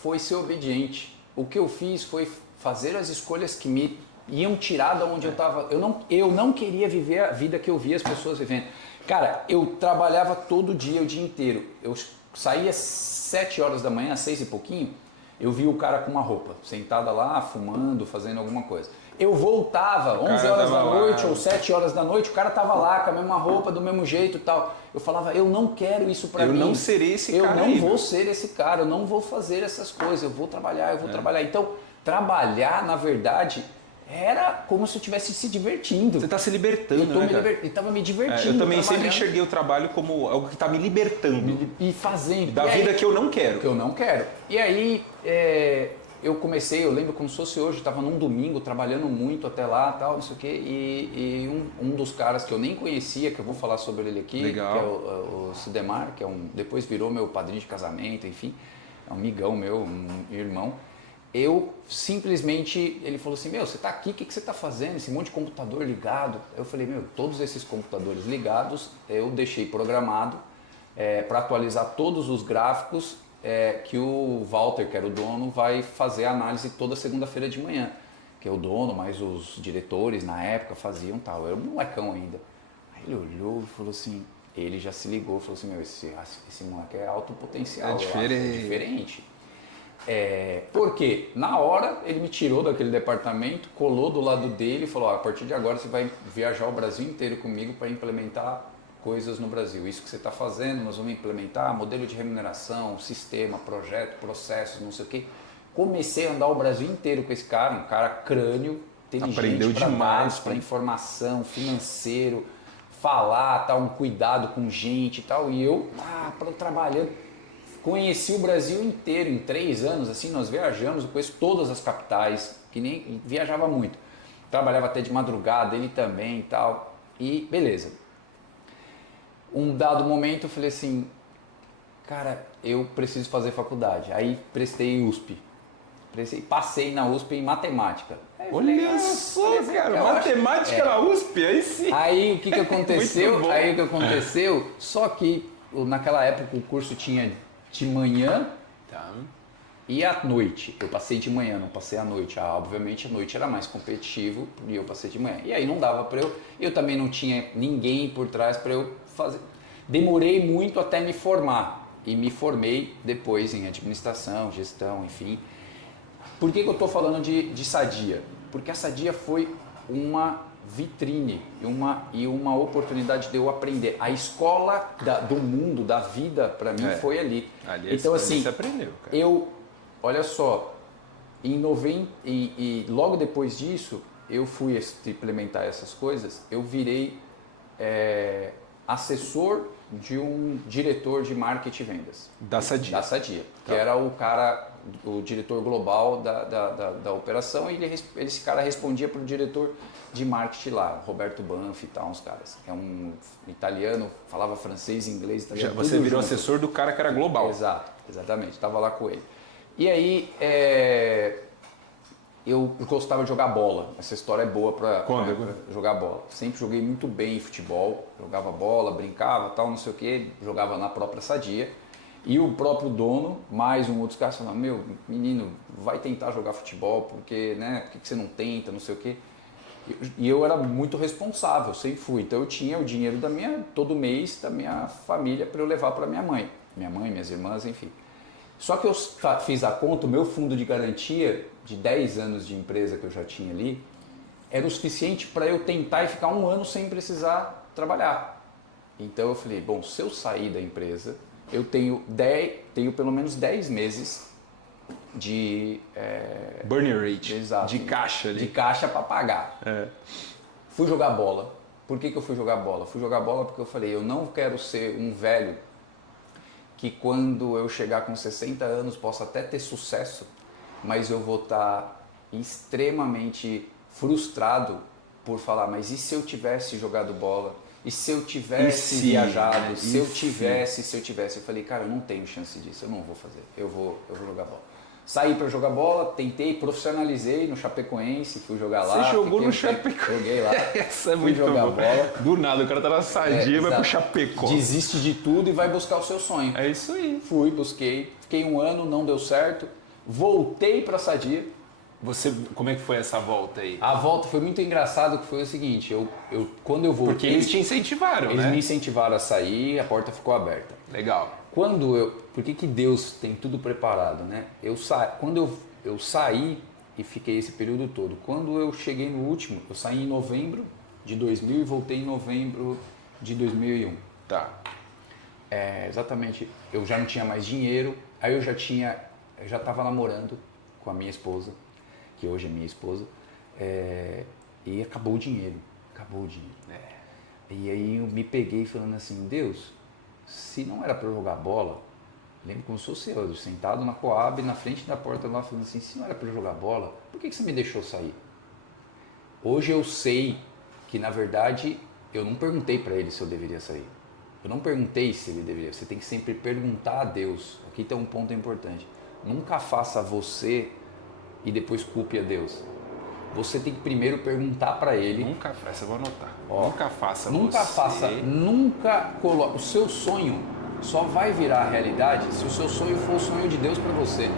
foi ser obediente. O que eu fiz foi fazer as escolhas que me iam tirar da onde eu estava. Eu não queria viver a vida que eu via as pessoas vivendo. Cara, eu trabalhava todo dia, o dia inteiro. Eu saía às 7 horas da manhã, às 6 e pouquinho, eu via o cara com uma roupa, sentada lá, fumando, fazendo alguma coisa. Eu voltava 11 horas da noite ou 7 horas da noite, o cara tava lá com a mesma roupa, do mesmo jeito e tal. Eu falava, eu não quero isso pra mim. Eu não serei esse cara. Eu não vou ser esse cara, eu não vou fazer essas coisas, eu vou trabalhar. Então, trabalhar, na verdade, era como se eu estivesse se divertindo. Você está se libertando, Eu estava me divertindo. Eu também sempre enxerguei o trabalho como algo que está me libertando. E fazendo. Da vida que eu não quero. Que eu não quero. E aí, eu comecei, eu lembro como se fosse hoje, estava num domingo trabalhando muito até lá, tal, não sei o quê, e um dos caras que eu nem conhecia, que eu vou falar sobre ele aqui, legal, que é o Sidemar, que depois virou meu padrinho de casamento, enfim, é um amigão meu, um irmão. Eu simplesmente, ele falou assim, você tá aqui, o que você tá fazendo? Esse monte de computador ligado. Eu falei, todos esses computadores ligados, eu deixei programado para atualizar todos os gráficos que o Walter, que era o dono, vai fazer a análise toda segunda-feira de manhã. Que é o dono, mas os diretores na época faziam tal. Eu era um molecão ainda. Aí ele olhou e falou assim, ele já se ligou, falou assim, esse moleque é alto potencial, é diferente. Porque na hora ele me tirou daquele departamento, colou do lado dele e falou, a partir de agora você vai viajar o Brasil inteiro comigo para implementar coisas no Brasil. Isso que você está fazendo, nós vamos implementar modelo de remuneração, sistema, projeto, processos, não sei o quê. Comecei a andar o Brasil inteiro com esse cara, um cara crânio, inteligente, aprendeu demais para informação, financeiro, falar, um cuidado com gente e tal. E eu trabalhando. Conheci o Brasil inteiro em 3 anos, assim, nós viajamos, eu conheço todas as capitais, que nem viajava muito. Trabalhava até de madrugada, ele também e tal. E beleza. Um dado momento eu falei assim, cara, eu preciso fazer faculdade. Aí prestei USP. Passei na USP em matemática. Olha só, cara, matemática na USP, aí sim. Aí o que aconteceu? Aí o que aconteceu? Só que naquela época o curso tinha de manhã e à noite. Eu passei de manhã, não passei à noite. Obviamente a noite era mais competitivo e eu passei de manhã. E aí não dava para eu também não tinha ninguém por trás para eu fazer. Demorei muito até me formar e me formei depois em administração, gestão, enfim. Por que eu estou falando de Sadia? Porque a Sadia foi uma vitrine e uma oportunidade de eu aprender. A escola do mundo, da vida, para mim, foi ali. Então, assim, você aprendeu, cara. Olha só, e logo depois disso, eu fui implementar essas coisas, eu virei assessor de um diretor de marketing e vendas. Da Sadia. Que era o diretor global da operação, e esse cara respondia para o diretor de marketing lá, Roberto Banfi e tal, uns caras. É um italiano, falava francês, inglês, italiano. Você virou assessor do cara que era global. Exatamente, estava lá com ele. E aí, eu gostava de jogar bola. Essa história é boa para jogar bola. Sempre joguei muito bem em futebol, jogava bola, brincava, tal, não sei o que, jogava na própria Sadia. E o próprio dono, mais outros caras falaram, meu, menino, vai tentar jogar futebol, porque, né, por que você não tenta, não sei o que. E eu era muito responsável, sempre fui. Então eu tinha o dinheiro todo mês da minha família para eu levar para minha mãe, minhas irmãs, enfim. Só que eu fiz a conta, o meu fundo de garantia de 10 anos de empresa que eu já tinha ali, era o suficiente para eu tentar e ficar um ano sem precisar trabalhar. Então eu falei, bom, se eu sair da empresa, eu tenho pelo menos 10 meses de... burn rate, exato, de caixa ali. De caixa para pagar. Fui jogar bola. Por que eu fui jogar bola? Fui jogar bola porque eu falei, eu não quero ser um velho que quando eu chegar com 60 anos possa até ter sucesso, mas eu vou estar extremamente frustrado por falar, mas e se eu tivesse jogado bola? E se eu tivesse viajado? Se eu tivesse? Eu falei, cara, eu não tenho chance disso, eu não vou fazer, eu vou jogar bola. Saí para jogar bola, tentei, profissionalizei no Chapecoense, fui jogar lá. Você jogou no Chapecoense? Joguei lá. Essa é muito jogar bola. Do nada, o cara tá na Sadia, vai pro Chapecoense. Desiste de tudo e vai buscar o seu sonho. É isso aí. Fui, busquei, fiquei um ano, não deu certo, voltei para Sadia. Como é que foi essa volta aí? A volta foi muito engraçado, que foi o seguinte, quando eu voltei... Porque eles te incentivaram, Eles me incentivaram a sair, a porta ficou aberta. Legal. Por que Deus tem tudo preparado, né? Quando eu saí e fiquei esse período todo, quando eu cheguei no último, eu saí em novembro de 2000 e voltei em novembro de 2001. Tá. Exatamente, eu já não tinha mais dinheiro, aí eu já estava namorando com a minha esposa, que hoje é minha esposa, e acabou o dinheiro. E aí eu me peguei falando assim, Deus, se não era para eu jogar bola, lembro como se fosse eu, sentado na Coab, na frente da porta lá, falando assim, se não era para eu jogar bola, por que você me deixou sair? Hoje eu sei que, na verdade, eu não perguntei para ele se eu deveria sair. Eu não perguntei se ele deveria. Você tem que sempre perguntar a Deus. Aqui tem um ponto importante. Nunca faça você e depois culpe a Deus. Você tem que primeiro perguntar para ele. Essa eu vou anotar. Nunca coloque. O seu sonho só vai virar realidade se o seu sonho for o sonho de Deus para você.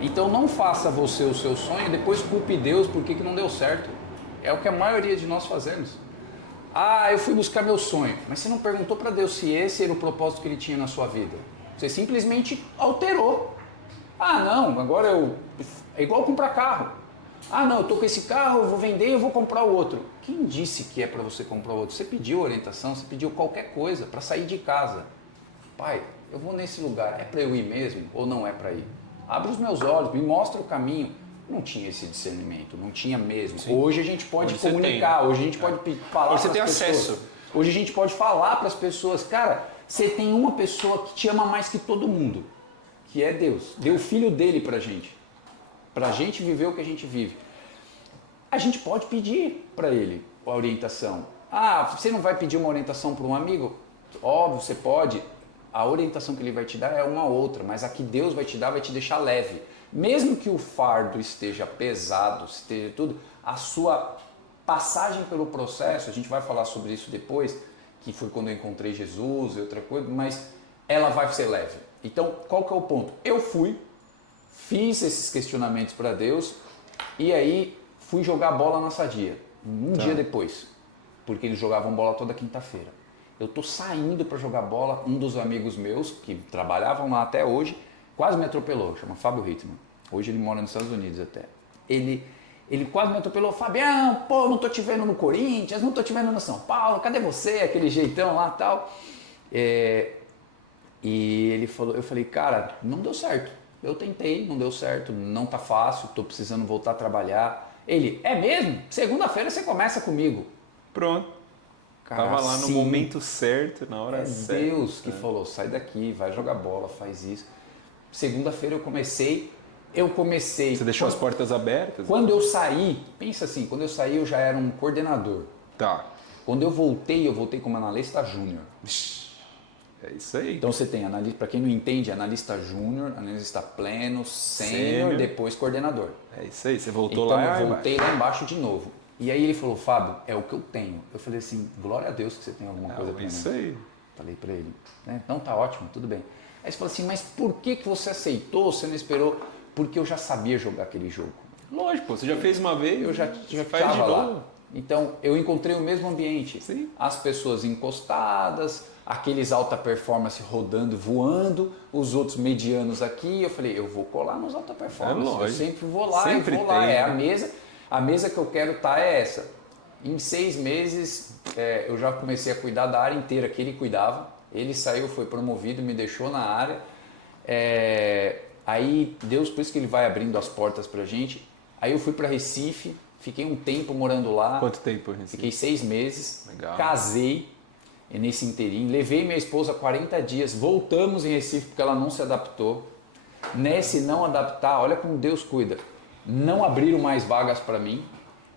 Então não faça você o seu sonho e depois culpe Deus porque que não deu certo. É o que a maioria de nós fazemos. Eu fui buscar meu sonho, mas você não perguntou para Deus se esse era o propósito que ele tinha na sua vida. Você simplesmente alterou. Não, agora é igual comprar carro. Não, eu tô com esse carro, eu vou vender e eu vou comprar o outro. Quem disse que é para você comprar o outro? Você pediu orientação, você pediu qualquer coisa para sair de casa. Pai, eu vou nesse lugar, é para eu ir mesmo ou não é para ir? Abre os meus olhos, me mostra o caminho. Não tinha esse discernimento, não tinha mesmo. Sim. Hoje a gente pode comunicar, hoje a gente pode falar. Hoje você tem acesso. Hoje a gente pode falar para as pessoas, cara, você tem uma pessoa que te ama mais que todo mundo, que é Deus. Deu o filho dele pra gente. para a gente viver o que a gente vive. A gente pode pedir para ele a orientação. Ah, você não vai pedir uma orientação para um amigo? Óbvio, você pode. A orientação que ele vai te dar é uma outra, mas a que Deus vai te dar vai te deixar leve. Mesmo que o fardo esteja pesado, esteja tudo, a sua passagem pelo processo, a gente vai falar sobre isso depois, que foi quando eu encontrei Jesus e outra coisa, mas ela vai ser leve. Então, qual que é o ponto? Eu fiz esses questionamentos para Deus e aí fui jogar bola na Sadia, dia depois, porque eles jogavam bola toda quinta-feira. Eu tô saindo para jogar bola, um dos amigos meus, que trabalhavam lá até hoje, quase me atropelou, chama Fábio Hittman. Hoje ele mora nos Estados Unidos até. Ele quase me atropelou, Fabião, pô, não tô te vendo no Corinthians, não tô te vendo no São Paulo, cadê você? Aquele jeitão lá e tal. E ele falou, eu falei, cara, não deu certo. Eu tentei, não deu certo, não tá fácil, tô precisando voltar a trabalhar. Ele, é mesmo? Segunda-feira você começa comigo. Pronto. Cara, tava lá no sim, momento certo, na hora certa. Deus que falou, sai daqui, vai jogar bola, faz isso. Segunda-feira eu comecei. Você deixou as portas abertas? Quando eu saí, pensa assim, quando eu saí eu já era um coordenador. Tá. Quando eu voltei como analista júnior. É isso aí. Então você tem analista, para quem não entende, analista júnior, analista pleno, sênior, depois coordenador. É isso aí, você voltou então, lá. Eu voltei lá embaixo de novo. E aí ele falou, Fábio, é o que eu tenho. Eu falei assim, glória a Deus que você tem alguma coisa para mim. Isso aí. Falei para ele, né? Então tá ótimo, tudo bem. Aí ele falou assim, mas por que você aceitou, você não esperou? Porque eu já sabia jogar aquele jogo. Lógico, você já fez uma vez, eu já faz de estava lá. novo. Então eu encontrei o mesmo ambiente. Sim. As pessoas encostadas, aqueles alta performance rodando, voando, os outros medianos aqui. Eu falei, eu vou colar nos alta performance. Eu sempre vou lá, sempre vou lá. tem. É a mesa que eu quero estar é essa. Em 6 meses eu já comecei a cuidar da área inteira que ele cuidava. Ele saiu, foi promovido, me deixou na área. Aí Deus, por isso que ele vai abrindo as portas pra gente. Aí eu fui para Recife, fiquei um tempo morando lá. Quanto tempo, Recife? Fiquei 6 meses. Legal. Casei nesse inteirinho, levei minha esposa 40 dias, voltamos em Recife porque ela não se adaptou. Nesse não adaptar, olha como Deus cuida. Não abriram mais vagas para mim.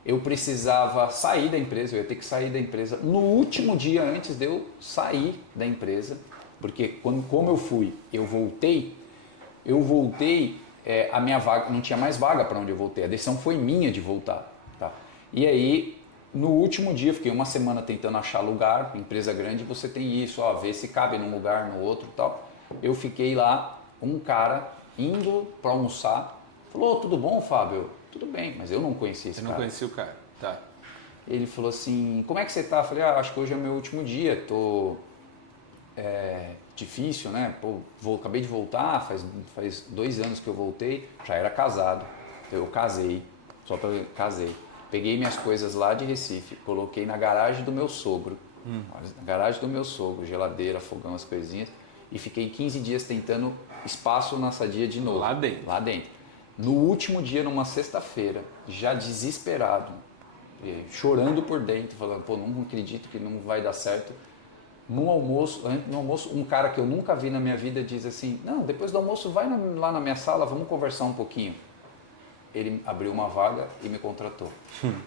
Eu precisava sair da empresa, eu ia ter que sair da empresa no último dia antes de eu sair da empresa, porque como eu voltei, a minha vaga, não tinha mais vaga para onde eu voltei, a decisão foi minha de voltar. Tá? E aí, no último dia, fiquei uma semana tentando achar lugar, empresa grande, você tem isso, ver se cabe num lugar, no outro e tal. Eu fiquei lá, um cara indo para almoçar, falou, tudo bom, Fábio? Tudo bem, mas eu não conhecia esse cara. Você não conhecia o cara, tá. Ele falou assim, como é que você tá? Eu falei, acho que hoje é o meu último dia, tô... difícil, né? Pô, acabei de voltar, faz 2 anos que eu voltei, já era casado, eu casei, casei. Peguei minhas coisas lá de Recife, coloquei na garagem do meu sogro, na garagem do meu sogro, geladeira, fogão, as coisinhas, e fiquei 15 dias tentando espaço na Sadia de novo. Lá dentro. Lá dentro. No último dia, numa sexta-feira, já desesperado, chorando por dentro, falando, pô, não acredito que não vai dar certo. No almoço, um cara que eu nunca vi na minha vida diz assim, não, depois do almoço vai lá na minha sala, vamos conversar um pouquinho. Ele abriu uma vaga e me contratou.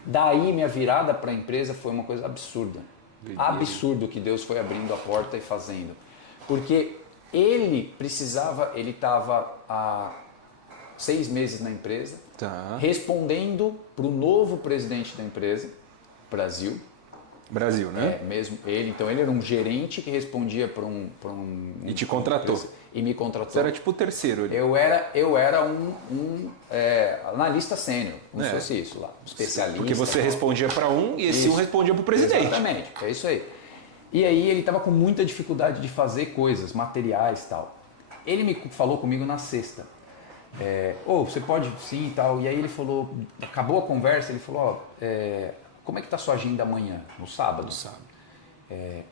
Daí minha virada para a empresa foi uma coisa absurda. Absurdo que Deus foi abrindo a porta e fazendo. Porque ele estava há 6 meses na empresa, respondendo para o novo presidente da empresa, Brasil, né? Mesmo ele. Então ele era um gerente que respondia para um e te contratou. E me contratou. Você era tipo o terceiro ali. Eu era um analista sênior, como se fosse isso lá, especialista. Porque você respondia para um e esse um respondia para o presidente. Exatamente, é isso aí. E aí ele estava com muita dificuldade de fazer coisas, materiais e tal. Ele me falou comigo na sexta. Você pode sim e tal. E aí ele falou, acabou a conversa, ele falou, como é que tá a sua agenda amanhã? No sábado.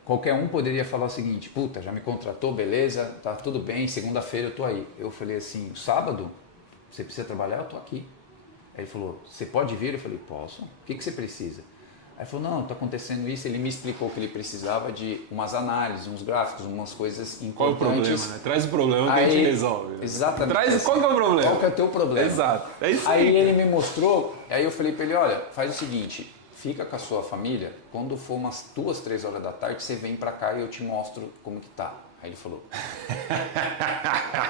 Qualquer um poderia falar o seguinte, puta, já me contratou, beleza, tá tudo bem, segunda-feira eu tô aí. Eu falei assim, sábado, você precisa trabalhar? Eu tô aqui. Aí ele falou, você pode vir? Eu falei, posso. O que você precisa? Aí ele falou, não, tá acontecendo isso. Ele me explicou que ele precisava de umas análises, uns gráficos, umas coisas importantes. Qual é o problema, né? Traz o problema que a gente resolve. Né? Exatamente. Qual que é o problema? Qual que é o teu problema? Exato. É isso aí. Aí ele me mostrou, aí eu falei pra ele, olha, faz o seguinte, fica com a sua família, quando for umas 2, 3 horas da tarde, você vem pra cá e eu te mostro como que tá. Aí ele falou...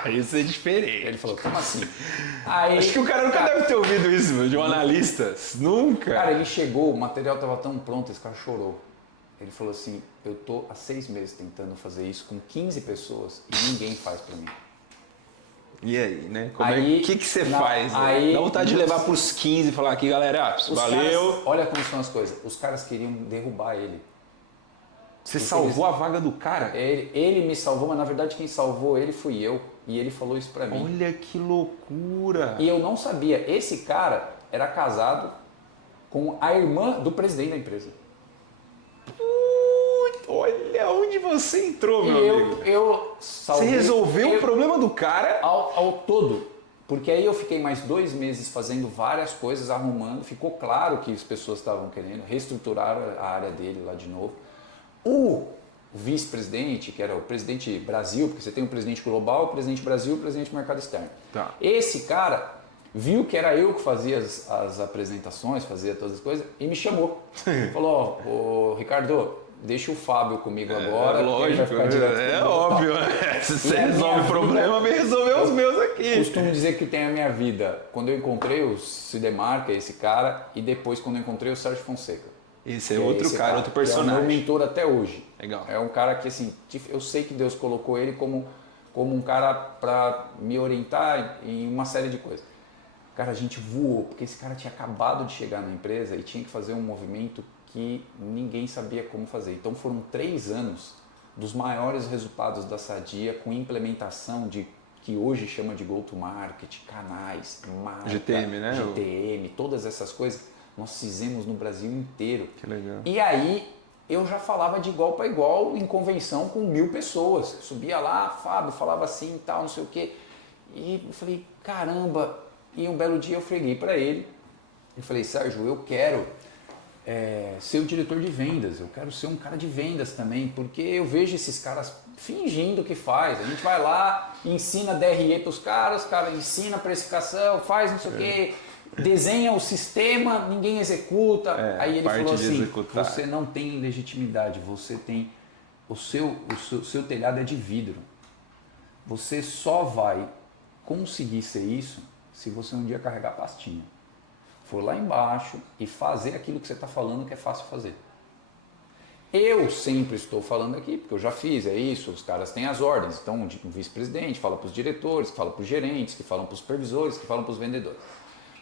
Isso é diferente. Ele falou, como assim? Aí, acho que o cara nunca deve ter ouvido isso, meu, de um analista. Nunca. Cara, ele chegou, o material tava tão pronto, esse cara chorou. Ele falou assim, eu tô há 6 meses tentando fazer isso com 15 pessoas e ninguém faz pra mim. E aí, né? Aí, o que você faz? Né? Dá vontade de levar pros 15 e falar aqui, galera, valeu. Caras, olha como são as coisas. Os caras queriam derrubar ele. Você salvou a vaga do cara? Ele me salvou, mas na verdade quem salvou ele fui eu. E ele falou isso pra mim. Olha que loucura! E eu não sabia. Esse cara era casado com a irmã do presidente da empresa. Olha onde você entrou, meu amigo. Eu salvei. Você resolveu o problema do cara? Ao todo. Porque aí eu fiquei mais 2 meses fazendo várias coisas, arrumando. Ficou claro que as pessoas estavam querendo. Reestruturaram a área dele lá de novo. O vice-presidente, que era o presidente Brasil, porque você tem o presidente global, o presidente Brasil e o presidente mercado externo. Tá. Esse cara viu que era eu que fazia as apresentações, fazia todas as coisas e me chamou. Falou, ó, Ricardo, deixa o Fábio comigo agora. Lógico, é óbvio. Né? Se você resolve o problema, vem resolver os meus aqui. Costumo dizer que tem a minha vida. Quando eu encontrei o Cidemarca, esse cara, e depois quando eu encontrei o Sérgio Fonseca. Esse é outro cara, outro personagem. É o meu mentor até hoje. Legal. É um cara que, assim, eu sei que Deus colocou ele como um cara para me orientar em uma série de coisas. Cara, a gente voou, porque esse cara tinha acabado de chegar na empresa e tinha que fazer um movimento que ninguém sabia como fazer. Então foram 3 anos dos maiores resultados da Sadia com implementação de que hoje chama de go-to-market, canais, marca, GTM, né? GTM, todas essas coisas. Nós fizemos no Brasil inteiro. Que legal. E aí eu já falava de igual para igual em convenção com 1000 pessoas. Eu subia lá, Fábio falava assim e tal, não sei o quê. E eu falei, caramba. E um belo dia eu freguei para ele. Eu falei, Sérgio, eu quero ser o diretor de vendas. Eu quero ser um cara de vendas também, porque eu vejo esses caras fingindo que faz. A gente vai lá, ensina DRE para os caras, cara ensina precificação, faz não sei o quê. Desenha o sistema, ninguém executa. Aí ele falou assim, você não tem legitimidade, você tem o seu telhado é de vidro. Você só vai conseguir ser isso se você um dia carregar a pastinha. For lá embaixo e fazer aquilo que você está falando que é fácil fazer. Eu sempre estou falando aqui, porque eu já fiz, é isso, os caras têm as ordens. Então, um vice-presidente fala para os diretores, que fala para os gerentes, que falam para os supervisores, que falam para os vendedores.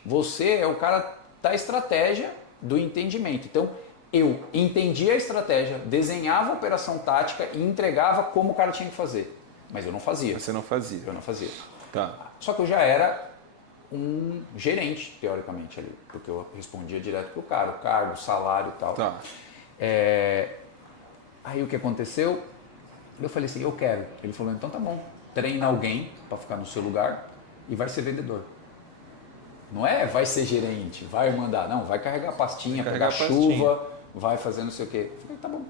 Você é o cara da estratégia, do entendimento. Então, eu entendia a estratégia, desenhava a operação tática e entregava como o cara tinha que fazer. Mas eu não fazia. Você não fazia? Eu não fazia. Tá. Só que eu já era um gerente, teoricamente, ali. Porque eu respondia direto pro cara, o cargo, o salário e tal. Tá. Aí o que aconteceu? Eu falei assim, eu quero. Ele falou, então tá bom. Treina alguém para ficar no seu lugar e vai ser vendedor. Não é vai ser gerente, vai mandar. Não, vai carregar a pastinha, pegar chuva, vai fazer não sei o quê. Eu falei, tá bom.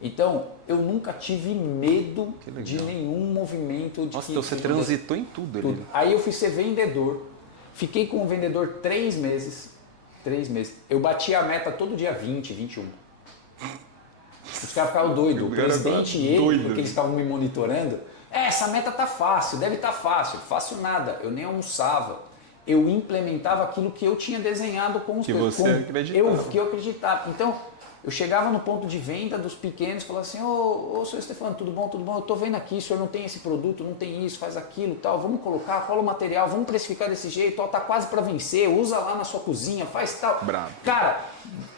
Então, eu nunca tive medo de nenhum movimento. Nossa, então você transitou em tudo. Tudo. Aí eu fui ser vendedor. Fiquei com o vendedor 3 meses. 3 meses. Eu batia a meta todo dia 20, 21. Os caras ficavam doidos. O presidente e ele, porque eles estavam me monitorando. Essa meta tá fácil, deve estar fácil. Fácil nada. Eu nem almoçava. Eu implementava aquilo que eu tinha desenhado com os que você acreditava. Que eu acreditava. Então, eu chegava no ponto de venda dos pequenos e falava assim, ô, senhor Stefano, tudo bom? Eu tô vendo aqui, o senhor não tem esse produto, não tem isso, faz aquilo, tal, vamos colocar, cola o material, vamos precificar desse jeito, ó, tá quase para vencer, usa lá na sua cozinha, faz tal. Bravo. Cara,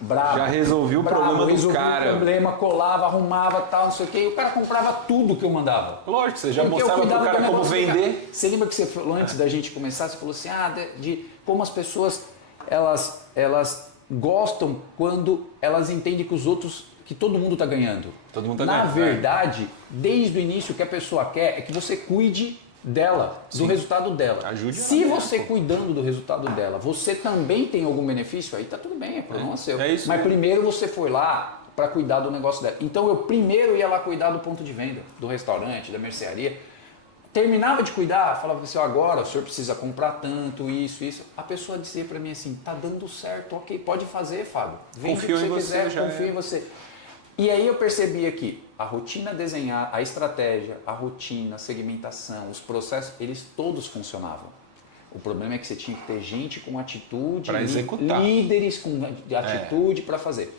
bravo. Já resolvi o problema do cara. O problema, colava, arrumava, tal, não sei o quê, e o cara comprava tudo que eu mandava. Lógico, você já mostrava pro cara como vender. Você lembra que você falou antes da gente começar, você falou assim, de como as pessoas, elas gostam quando elas entendem que os outros, que todo mundo está ganhando. Todo mundo tá Na ganhando. verdade, desde o início o que a pessoa quer é que você cuide dela, do resultado dela. Ajude Se ela, você cuidando do resultado dela, você também tem algum benefício, aí tá tudo bem, é problema seu. É isso. Mas primeiro você foi lá para cuidar do negócio dela. Então eu primeiro ia lá cuidar do ponto de venda, do restaurante, da mercearia. Terminava de cuidar, falava assim, agora o senhor precisa comprar tanto, isso. A pessoa dizia para mim assim, tá dando certo, ok, pode fazer, Fábio. Vende Confio o que em você você, quiser, já confio em você. E aí eu percebia que a rotina desenhar, a estratégia, a rotina, a segmentação, os processos, eles todos funcionavam. O problema é que você tinha que ter gente com atitude, para executar, líderes com atitude para fazer.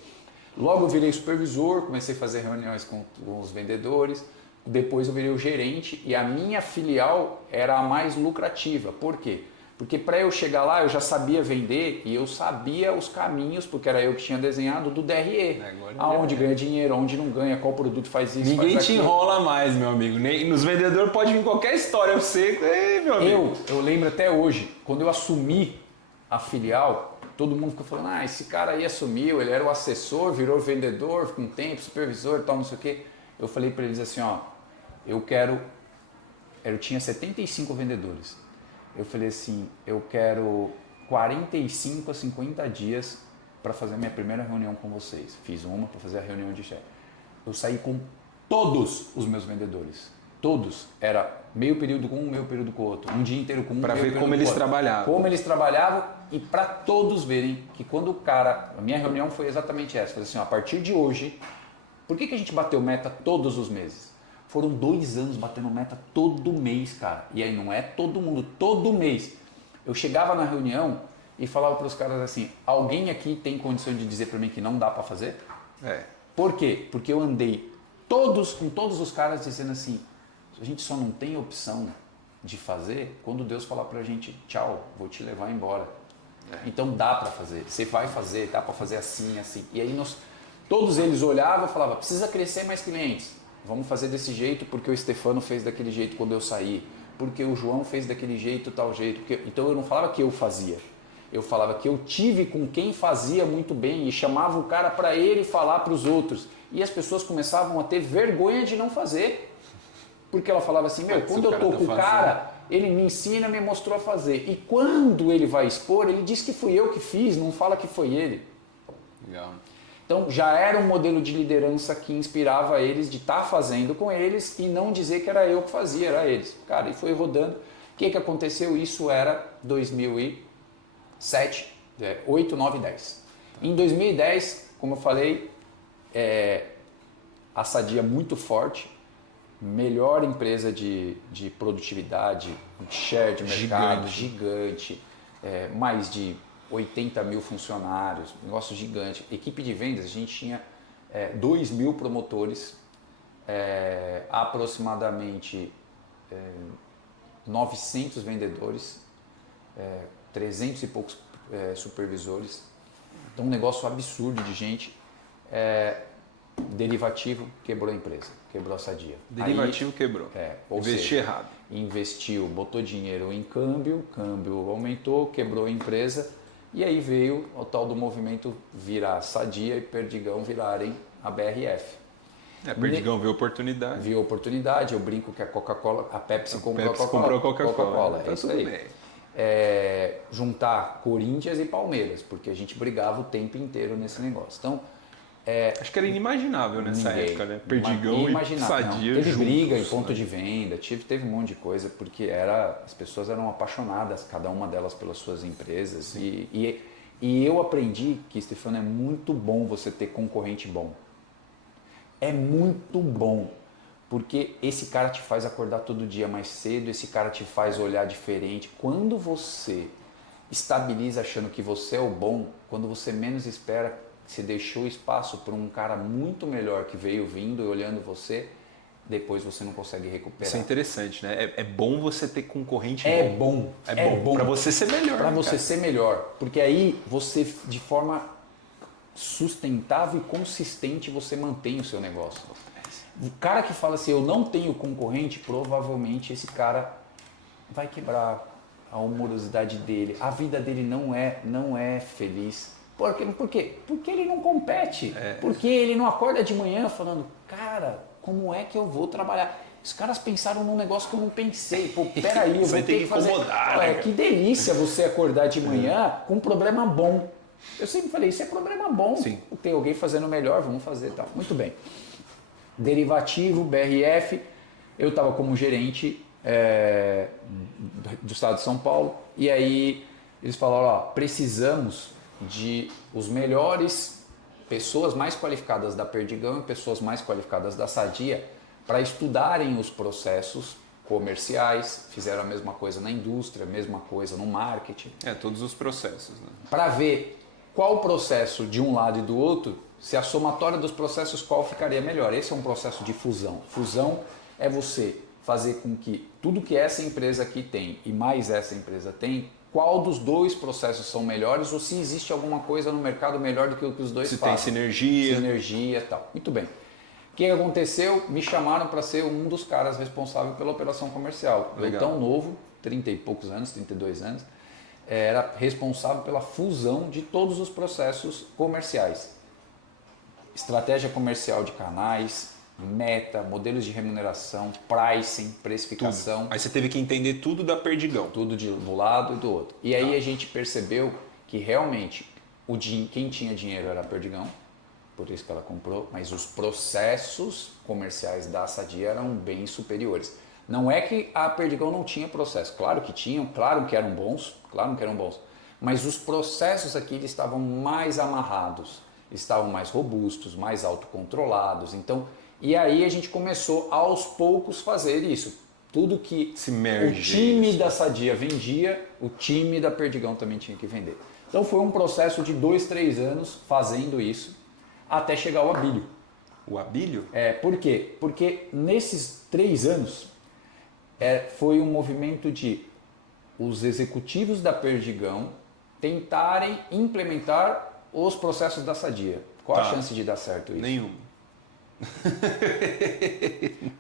Logo eu virei supervisor, comecei a fazer reuniões com os vendedores, depois eu virei o gerente e a minha filial era a mais lucrativa. Por quê? Porque para eu chegar lá eu já sabia vender e eu sabia os caminhos, porque era eu que tinha desenhado do DRE. Aonde ganha dinheiro, onde não ganha, qual produto faz isso, ninguém faz te enrola mais, meu amigo. Nem, nos vendedores pode vir qualquer história pra você. Ei, meu amigo. Eu lembro até hoje, quando eu assumi a filial, todo mundo ficou falando, esse cara aí assumiu, ele era o assessor, virou vendedor, com tempo, supervisor e tal, não sei o quê. Eu falei para eles assim, eu tinha 75 vendedores. Eu falei assim, eu quero 45 a 50 dias para fazer a minha primeira reunião com vocês. Fiz uma para fazer a reunião de chefe. Eu saí com todos os meus vendedores. Todos. Era meio período com um, meio período com o outro. Um dia inteiro com um, para ver como eles trabalhavam. Como eles trabalhavam e para todos verem que quando o cara... A minha reunião foi exatamente essa. Falei assim, a partir de hoje, por que a gente bateu meta todos os meses? Foram 2 anos batendo meta todo mês, cara. E aí não é todo mundo, todo mês. Eu chegava na reunião e falava para os caras assim, alguém aqui tem condição de dizer para mim que não dá para fazer? Por quê? Porque eu andei com todos os caras dizendo assim, a gente só não tem opção de fazer quando Deus falar pra gente, tchau, vou te levar embora. Então dá para fazer, você vai fazer, dá para fazer assim, assim. E aí todos eles olhavam e falavam, precisa crescer mais clientes. Vamos fazer desse jeito porque o Stefano fez daquele jeito quando eu saí, porque o João fez daquele jeito, tal jeito. Então eu não falava que eu fazia, eu falava que eu tive com quem fazia muito bem e chamava o cara para ele falar para os outros. E as pessoas começavam a ter vergonha de não fazer, porque ela falava assim, quando eu tô com o cara, ele me ensina, me mostrou a fazer. E quando ele vai expor, ele diz que fui eu que fiz, não fala que foi ele. Legal. Então já era um modelo de liderança que inspirava eles de estar fazendo com eles e não dizer que era eu que fazia, era eles. Cara, e foi rodando. O que aconteceu? Isso era 2007, 8, 9, 10. Em 2010, como eu falei, a Sadia muito forte, melhor empresa de produtividade, share de mercado gigante, mais de 80 mil funcionários, negócio gigante. Equipe de vendas, a gente tinha 2 mil promotores, aproximadamente 900 vendedores, 300 e poucos supervisores. Então um negócio absurdo de gente. Derivativo quebrou a empresa, quebrou a Sadia. Derivativo quebrou. Investiu errado. Investiu, botou dinheiro em câmbio aumentou, quebrou a empresa. E aí veio o tal do movimento virar Sadia e Perdigão virarem a BRF. Perdigão viu oportunidade. Viu oportunidade, eu brinco que a Coca-Cola, a Pepsi comprou a Coca-Cola. É isso aí. Juntar Corinthians e Palmeiras, porque a gente brigava o tempo inteiro nesse negócio. Então, acho que era inimaginável nessa época, né? Perdigão e Sadia. Teve briga em ponto de venda, teve um monte de coisa, porque as pessoas eram apaixonadas, cada uma delas pelas suas empresas. E eu aprendi que, Stefano, é muito bom você ter concorrente bom. É muito bom, porque esse cara te faz acordar todo dia mais cedo, esse cara te faz olhar diferente. Quando você estabiliza achando que você é o bom, quando você menos espera, você deixou espaço para um cara muito melhor que veio vindo e olhando você, depois você não consegue recuperar. Isso é interessante, né? É bom você ter concorrente bom. É bom. Para você ser melhor. Para você ser melhor. Porque aí você, de forma sustentável e consistente, você mantém o seu negócio. O cara que fala assim, eu não tenho concorrente, provavelmente esse cara vai quebrar a humorosidade dele. A vida dele não é feliz. Por quê? Porque ele não compete. Porque ele não acorda de manhã falando, cara, como é que eu vou trabalhar? os caras pensaram num negócio que eu não pensei. Pô, peraí, eu vou ter que fazer... Né? Que delícia você acordar de manhã com um problema bom. Eu sempre falei, isso é problema bom. Sim. Tem alguém fazendo melhor, vamos fazer tal. Muito bem. Derivativo, BRF, eu estava como gerente do estado de São Paulo, e aí eles falaram, ó, precisamos de os melhores, pessoas mais qualificadas da Perdigão e pessoas mais qualificadas da Sadia para estudarem os processos comerciais, fizeram a mesma coisa na indústria, a mesma coisa no marketing. Todos os processos. Né? Para ver qual o processo de um lado e do outro, se a somatória dos processos qual ficaria melhor. Esse é um processo de fusão. Fusão é você fazer com que tudo que essa empresa aqui tem e mais essa empresa tem, qual dos dois processos são melhores ou se existe alguma coisa no mercado melhor do que o que os dois fazem. Se tem sinergia. Sinergia e tal. Muito bem. O que aconteceu? Me chamaram para ser um dos caras responsável pela operação comercial. Legal. Eu tão novo, 30 e poucos anos, 32 anos, era responsável pela fusão de todos os processos comerciais. Estratégia comercial de canais, meta, modelos de remuneração, pricing, precificação. Tudo. Aí você teve que entender tudo da Perdigão. Tudo do lado e do outro. E aí a gente percebeu que realmente quem tinha dinheiro era a Perdigão, por isso que ela comprou, mas os processos comerciais da Sadia eram bem superiores. Não é que a Perdigão não tinha processo, claro que tinham, claro que eram bons, mas os processos aqui eles estavam mais amarrados, estavam mais robustos, mais autocontrolados. Então, e aí a gente começou aos poucos fazer isso. Tudo que o time da Sadia vendia, o time da Perdigão também tinha que vender. Então foi um processo de 2, 3 anos fazendo isso, até chegar ao Abílio. O Abílio? Por quê? Porque nesses 3 anos foi um movimento de os executivos da Perdigão tentarem implementar os processos da Sadia. Qual a chance de dar certo isso? Nenhuma.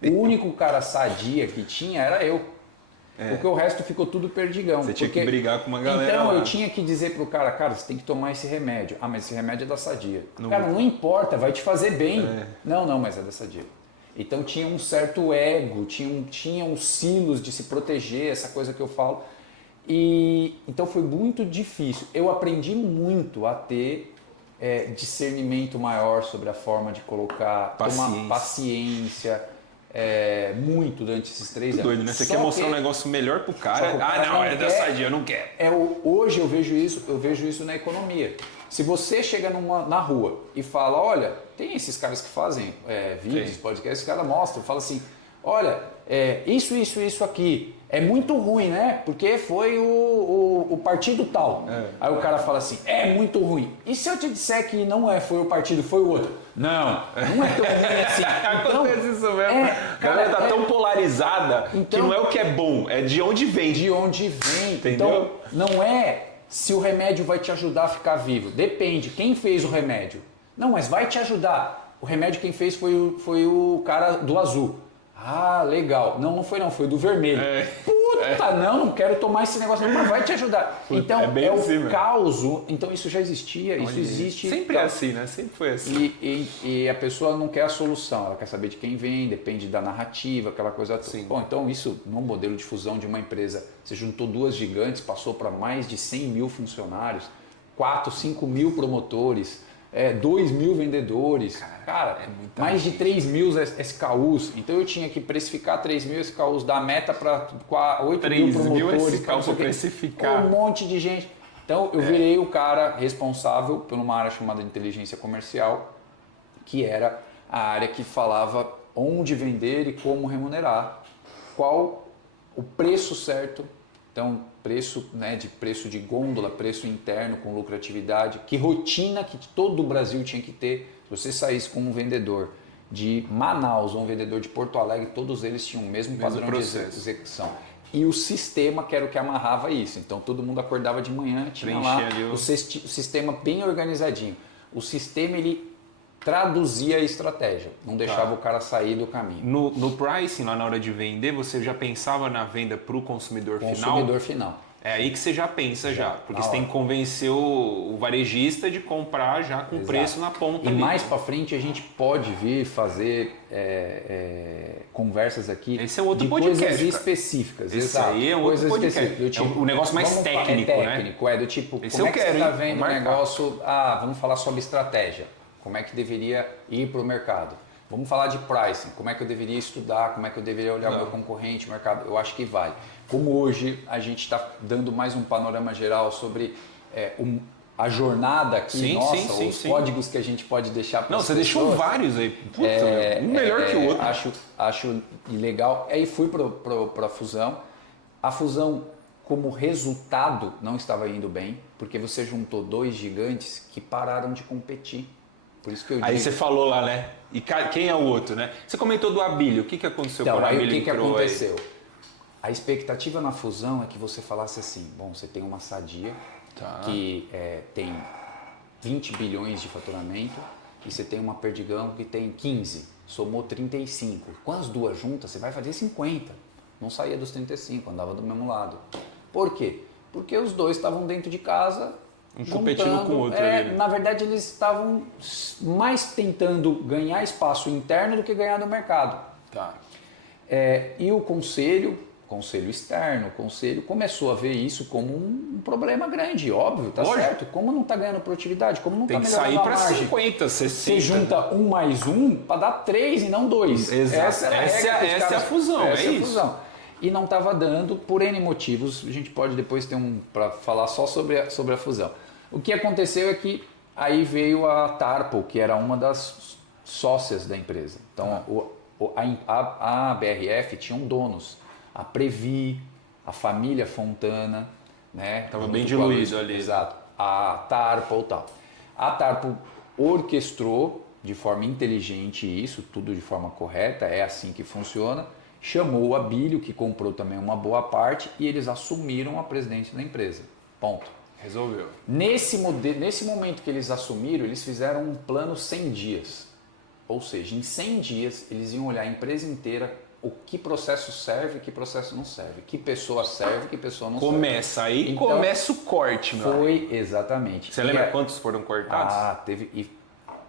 O único cara Sadia que tinha era eu. Porque o resto ficou tudo Perdigão. Você tinha que brigar com uma galera. Então lá. eu tinha que dizer pro cara, você tem que tomar esse remédio. Ah, mas esse remédio é da Sadia. Não importa, vai te fazer bem. Não, mas é da Sadia. Então tinha um certo ego, tinha uns silos de se proteger, essa coisa que eu falo. E então foi muito difícil. Eu aprendi muito a ter discernimento maior sobre a forma de colocar, tomar paciência. Muito durante esses 3 anos. Doido, né? Você quer mostrar um negócio melhor pro cara. Não, é da Sadia, eu não quero. Hoje eu vejo isso na economia. Se você chega na rua e fala, olha, tem esses caras que fazem vídeos, podcasts, esse cara mostra, fala assim, olha, isso aqui é muito ruim, né? Porque foi o partido tal. Aí o cara fala assim, é muito ruim. E se eu te disser que não foi o partido, foi o outro? Não é tão ruim assim. Então, acontece isso mesmo. A galera tá tão polarizada que não é o que é bom, é de onde vem. De onde vem. Entendeu? Então, não é se o remédio vai te ajudar a ficar vivo. Depende, quem fez o remédio? Não, mas vai te ajudar. O remédio quem fez foi o cara do azul. Ah, legal. Não foi não, foi do vermelho. Puta, não quero tomar esse negócio, mas vai te ajudar. Então, o caos. Então, isso já existia, isso existe. Sempre é assim, né? Sempre foi assim. E a pessoa não quer a solução, ela quer saber de quem vem, depende da narrativa, aquela coisa toda. Sim. Bom, então isso, num modelo de fusão de uma empresa, você juntou 2 gigantes, passou para mais de 100 mil funcionários, 4, 5 mil promotores, 2 mil vendedores, cara, mais de 3 mil SKUs. Então eu tinha que precificar 3 mil SKUs, dar meta para 8 mil promotores, para precificar. Um monte de gente. Então eu virei o cara responsável por uma área chamada de inteligência comercial, que era a área que falava onde vender e como remunerar, qual o preço certo. Então, preço de gôndola, preço interno com lucratividade, que rotina que todo o Brasil tinha que ter. Se você saísse com um vendedor de Manaus ou um vendedor de Porto Alegre, todos eles tinham o mesmo padrão de execução. E o sistema que era o que amarrava isso. Então, todo mundo acordava de manhã, tinha lá o sistema bem organizadinho. O sistema, ele traduzia a estratégia, não deixava o cara sair do caminho. No pricing, lá na hora de vender, você já pensava na venda para o consumidor final? Consumidor final. É aí que você já pensa já, porque na você tem hora. que convencer o varejista de comprar já com Exato. preço na ponta. E ali, mais né? para frente a gente pode vir fazer conversas aqui Esse é outro de podcast, coisas cara. específicas. Esse Exato. aí é outro coisas podcast. específicas. Do É tipo, o negócio mais vamos técnico, né? técnico, do tipo, Esse como eu é que quero, você está hein? vendo o Vou marcar. negócio? Vamos falar sobre estratégia. Como é que deveria ir para o mercado? Vamos falar de pricing, como é que eu deveria estudar, como é que eu deveria olhar o meu concorrente, o mercado. Eu acho que vale. Como hoje a gente está dando mais um panorama geral sobre a jornada aqui, os códigos que a gente pode deixar para Não, as você pessoas. deixou vários aí. Puta, um melhor que o outro. Acho legal. Aí fui para a fusão. A fusão, como resultado, não estava indo bem, porque você juntou dois gigantes que pararam de competir. Por isso que eu Aí digo. você falou lá, né? E quem é o outro, né? Você comentou do Abílio. O que aconteceu Então, com o aí Abílio? o que aconteceu? A expectativa na fusão é que você falasse assim, bom, você tem uma Sadia que tem 20 bilhões de faturamento e você tem uma Perdigão que tem 15, somou 35. Com as duas juntas, você vai fazer 50. Não saía dos 35, andava do mesmo lado. Por quê? Porque os dois estavam dentro de casa, competindo com o outro. Ali, né? Na verdade, eles estavam mais tentando ganhar espaço interno do que ganhar no mercado. Tá. E o conselho externo, começou a ver isso como um problema grande, óbvio, tá certo. Como não está ganhando produtividade, como não está melhorando a margem. Tem que sair para 50, 60. Você junta 1 mais 1 para dar 3 e não 2. Exato. Essa é a fusão, essa é isso. A fusão. E não estava dando por N motivos, a gente pode depois ter para falar só sobre a fusão. O que aconteceu é que aí veio a Tarpo, que era uma das sócias da empresa. Então a BRF tinham donos, a Previ, a família Fontana, né? Estava bem diluído ali. Exato. A Tarpo ou tal. A Tarpo orquestrou de forma inteligente isso, tudo de forma correta, é assim que funciona. Chamou o Abílio, que comprou também uma boa parte, e eles assumiram a presidência da empresa. Ponto. Resolveu. Nesse momento que eles assumiram, eles fizeram um plano 100 dias. Ou seja, em 100 dias eles iam olhar a empresa inteira, o que processo serve e que processo não serve, que pessoa serve e que pessoa não começa serve. Aí, então, começa o corte, meu Foi, amigo. Exatamente. Você lembra quantos foram cortados?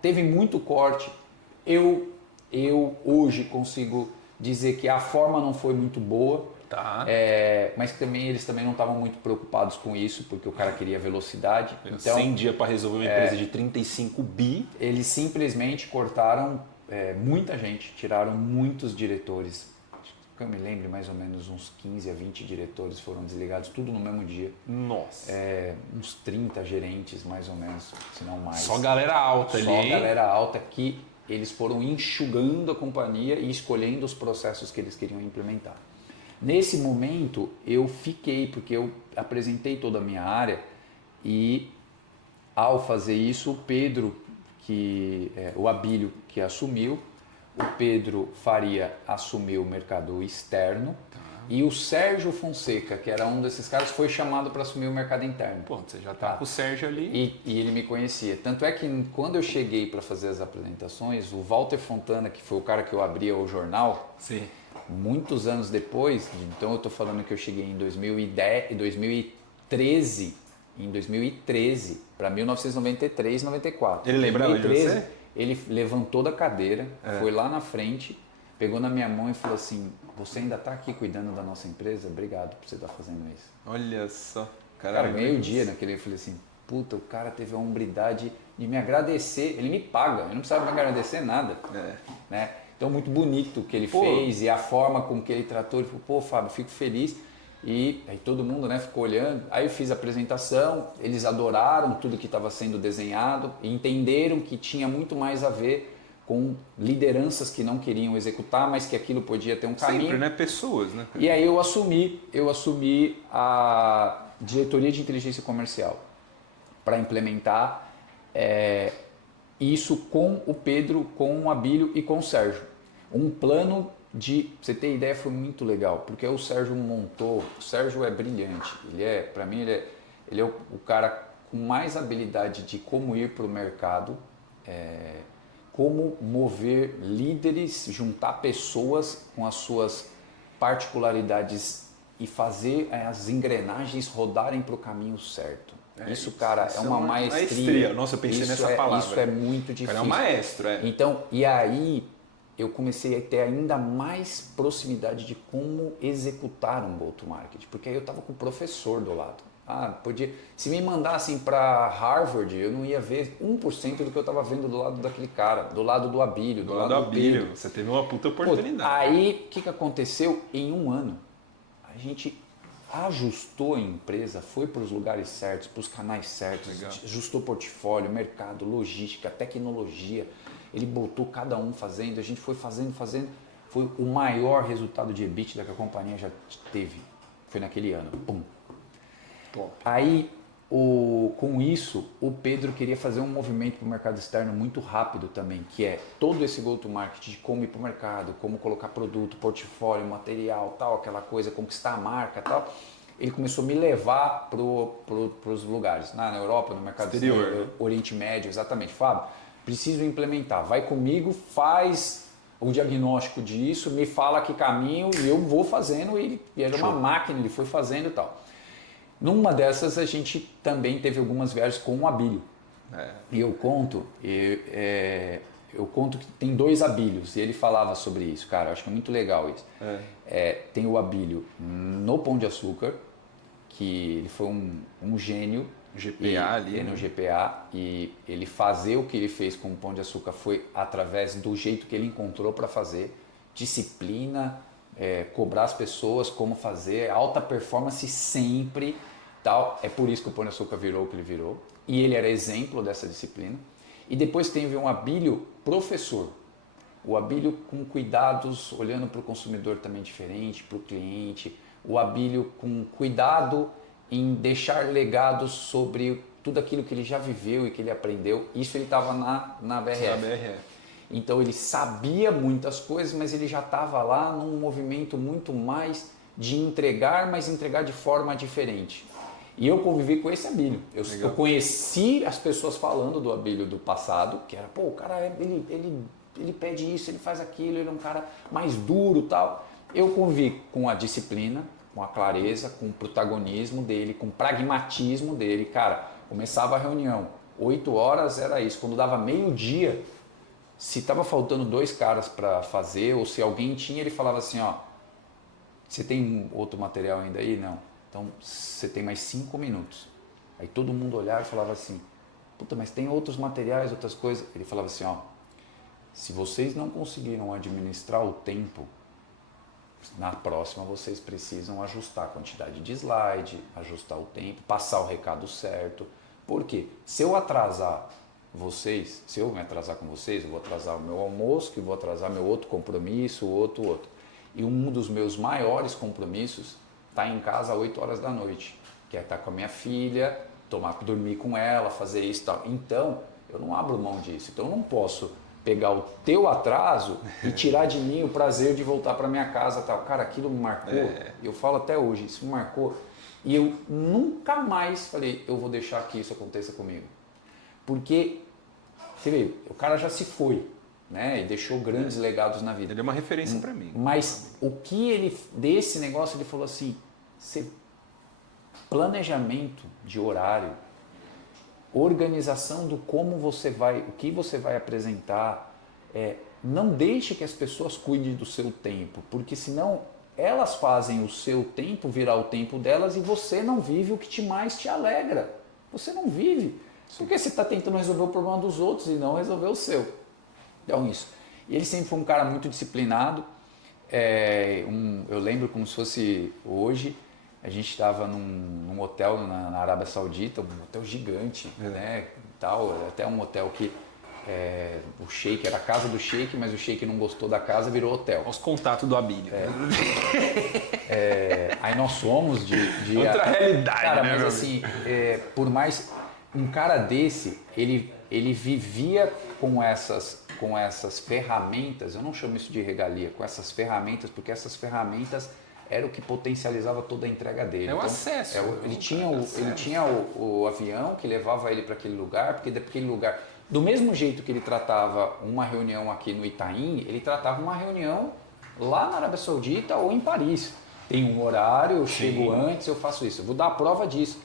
Teve muito corte. Eu hoje consigo dizer que a forma não foi muito boa, mas eles também não estavam muito preocupados com isso, porque o cara queria velocidade. Então, 100 dias para resolver uma empresa de 35 bi. Eles simplesmente cortaram muita gente, tiraram muitos diretores. Que eu me lembro, mais ou menos uns 15 a 20 diretores foram desligados, tudo no mesmo dia. Nossa! Uns 30 gerentes, mais ou menos, se não mais. Só galera alta ali. Só galera alta que eles foram enxugando a companhia e escolhendo os processos que eles queriam implementar. Nesse momento eu fiquei, porque eu apresentei toda a minha área e ao fazer isso o Pedro, o Abílio que assumiu, o Pedro Faria assumiu o mercado externo e o Sérgio Fonseca, que era um desses caras, foi chamado para assumir o mercado interno. Pô, você já tá com o Sérgio ali. E ele me conhecia. Tanto é que quando eu cheguei para fazer as apresentações, o Walter Fontana, que foi o cara que eu abria o jornal, sim, muitos anos depois, então eu estou falando que eu cheguei em 2013 para 1993, 94. Ele lembrava de você? Ele levantou da cadeira, foi lá na frente, pegou na minha mão e falou assim: você ainda está aqui cuidando da nossa empresa? Obrigado por você estar fazendo isso. Olha só. Cara, meio-dia naquele, eu falei assim: puta, o cara teve a hombridade de me agradecer. Ele me paga, eu não precisava me agradecer nada. Né? Então, muito bonito o que ele fez e a forma com que ele tratou. Ele falou: pô, Fábio, fico feliz. E aí todo mundo, né, ficou olhando. Aí eu fiz a apresentação, eles adoraram tudo que estava sendo desenhado e entenderam que tinha muito mais a ver com lideranças que não queriam executar, mas que aquilo podia ter um caminho. Sempre, né? Pessoas, né? E aí eu assumi a diretoria de inteligência comercial para implementar isso com o Pedro, com o Abílio e com o Sérgio. Um plano pra você ter ideia, foi muito legal, porque o Sérgio montou. O Sérgio é brilhante, para mim ele é o cara com mais habilidade de como ir para o mercado, como mover líderes, juntar pessoas com as suas particularidades e fazer as engrenagens rodarem para o caminho certo. Isso, cara, é uma maestria. Nossa, eu pensei nessa palavra. Isso é muito difícil. Cara, é um maestro, Então, e aí eu comecei a ter ainda mais proximidade de como executar um go-to-market, porque aí eu estava com o professor do lado. Se me mandassem para Harvard, eu não ia ver 1% do que eu estava vendo do lado daquele cara, do lado do Abílio, do lado do Pedro. Você teve uma puta oportunidade. Aí, o que aconteceu? Em um ano, a gente ajustou a empresa, foi para os lugares certos, para os canais certos, ajustou portfólio, mercado, logística, tecnologia. Ele botou cada um fazendo, a gente foi fazendo. Foi o maior resultado de EBITDA que a companhia já teve. Foi naquele ano. Pum. Top. Aí, com isso, o Pedro queria fazer um movimento para o mercado externo muito rápido também, que é todo esse go-to-market de como ir para o mercado, como colocar produto, portfólio, material, tal, aquela coisa, conquistar a marca, tal. Ele começou a me levar para os lugares, na Europa, no mercado exterior, Oriente Médio, exatamente. Fábio, preciso implementar, vai comigo, faz o diagnóstico disso, me fala que caminho e eu vou fazendo. E era uma máquina, ele foi fazendo e tal. Numa dessas a gente também teve algumas viagens com o Abílio. E eu conto que tem 2 Abílios e ele falava sobre isso, cara, eu acho que é muito legal isso. Tem o Abílio no Pão de Açúcar, que ele foi um gênio. GPA ali. No GPA, e ele fazer o que ele fez com o Pão de Açúcar foi através do jeito que ele encontrou para fazer, disciplina, cobrar as pessoas como fazer, alta performance sempre, tal. É por isso que o Pão de Açúcar virou o que ele virou, e ele era exemplo dessa disciplina. E depois teve um Abílio professor, o Abílio com cuidados, olhando para o consumidor também diferente, para o cliente, o Abílio com cuidado em deixar legados sobre tudo aquilo que ele já viveu e que ele aprendeu. Isso ele estava na BRF. Então ele sabia muitas coisas, mas ele já estava lá num movimento muito mais de entregar, mas entregar de forma diferente. E eu convivi com esse Abílio. Eu conheci as pessoas falando do Abílio do passado, que era, o cara, ele pede isso, ele faz aquilo, ele é um cara mais duro, tal. Eu convivi com a disciplina, com a clareza, com o protagonismo dele, com o pragmatismo dele. Cara, começava a reunião, 8 horas era isso. Quando dava meio-dia, se estava faltando 2 caras para fazer, ou se alguém tinha, ele falava assim, você tem outro material ainda aí? Não. Então, você tem mais 5 minutos. Aí todo mundo olhava e falava assim, puta, mas tem outros materiais, outras coisas. Ele falava assim, se vocês não conseguiram administrar o tempo, na próxima vocês precisam ajustar a quantidade de slide, ajustar o tempo, passar o recado certo. Por quê? Se eu atrasar vocês, se eu me atrasar com vocês, eu vou atrasar o meu almoço, que vou atrasar meu outro compromisso, outro. E um dos meus maiores compromissos está em casa às 8 horas da noite, que é estar com a minha filha, dormir com ela, fazer isso e tal. Então, eu não abro mão disso. Então, eu não posso pegar o teu atraso e tirar de mim o prazer de voltar para minha casa, tal. Cara, aquilo me marcou. Eu falo até hoje, isso me marcou. E eu nunca mais falei, eu vou deixar que isso aconteça comigo. Porque, você vê, o cara já se foi, né? E deixou grandes legados na vida. Ele é uma referência para mim. Mas o que ele, desse negócio, ele falou assim, planejamento de horário, organização do como você vai, o que você vai apresentar, não deixe que as pessoas cuidem do seu tempo, porque senão elas fazem o seu tempo virar o tempo delas e você não vive o que mais te alegra. Você não vive, porque você está tentando resolver o problema dos outros e não resolver o seu. Então isso. E ele sempre foi um cara muito disciplinado. Eu lembro como se fosse hoje. A gente estava num hotel na Arábia Saudita, um hotel gigante, né? Tal, até um hotel que o sheik era a casa do sheik, mas o sheik não gostou da casa, virou hotel. Os contatos do Abílio. Aí nós fomos de outra realidade, cara, né, mas assim, por mais um cara desse, ele vivia com essas ferramentas. Eu não chamo isso de regalia, com essas ferramentas, porque essas ferramentas era o que potencializava toda a entrega dele. É o acesso. Ele tinha o avião que levava ele para aquele lugar, porque daquele lugar, do mesmo jeito que ele tratava uma reunião aqui no Itaim, ele tratava uma reunião lá na Arábia Saudita ou em Paris. tem um horário, eu chego antes, eu faço isso. Eu vou dar a prova disso.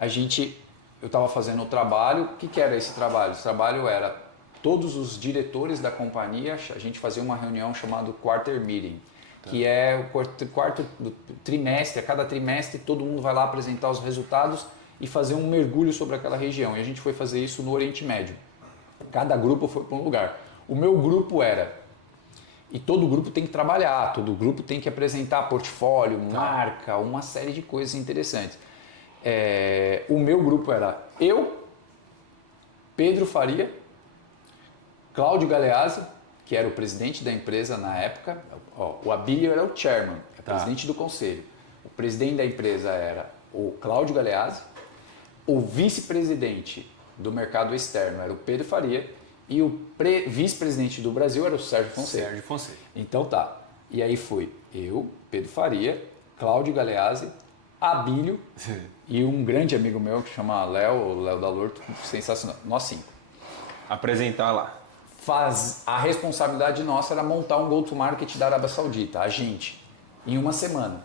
Eu estava fazendo o trabalho, o que era esse trabalho? Esse trabalho era todos os diretores da companhia, a gente fazia uma reunião chamada Quarter Meeting, que é o quarto do trimestre, a cada trimestre todo mundo vai lá apresentar os resultados e fazer um mergulho sobre aquela região. E a gente foi fazer isso no Oriente Médio. Cada grupo foi para um lugar. O meu grupo e todo grupo tem que trabalhar, todo grupo tem que apresentar portfólio, marca, uma série de coisas interessantes. O meu grupo era eu, Pedro Faria, Cláudio Galeazzi, que era o presidente da empresa na época. O Abílio era o chairman, presidente do conselho. O presidente da empresa era o Cláudio Galeazzi. O vice-presidente do mercado externo era o Pedro Faria. E o vice-presidente do Brasil era o Sérgio Fonseca. Então tá. E aí foi eu, Pedro Faria, Cláudio Galeazzi, Abílio e um grande amigo meu que chama Léo Dalorto, sensacional. Nós 5. Apresentar lá. A responsabilidade nossa era montar um go-to-market da Arábia Saudita, a gente, em uma semana.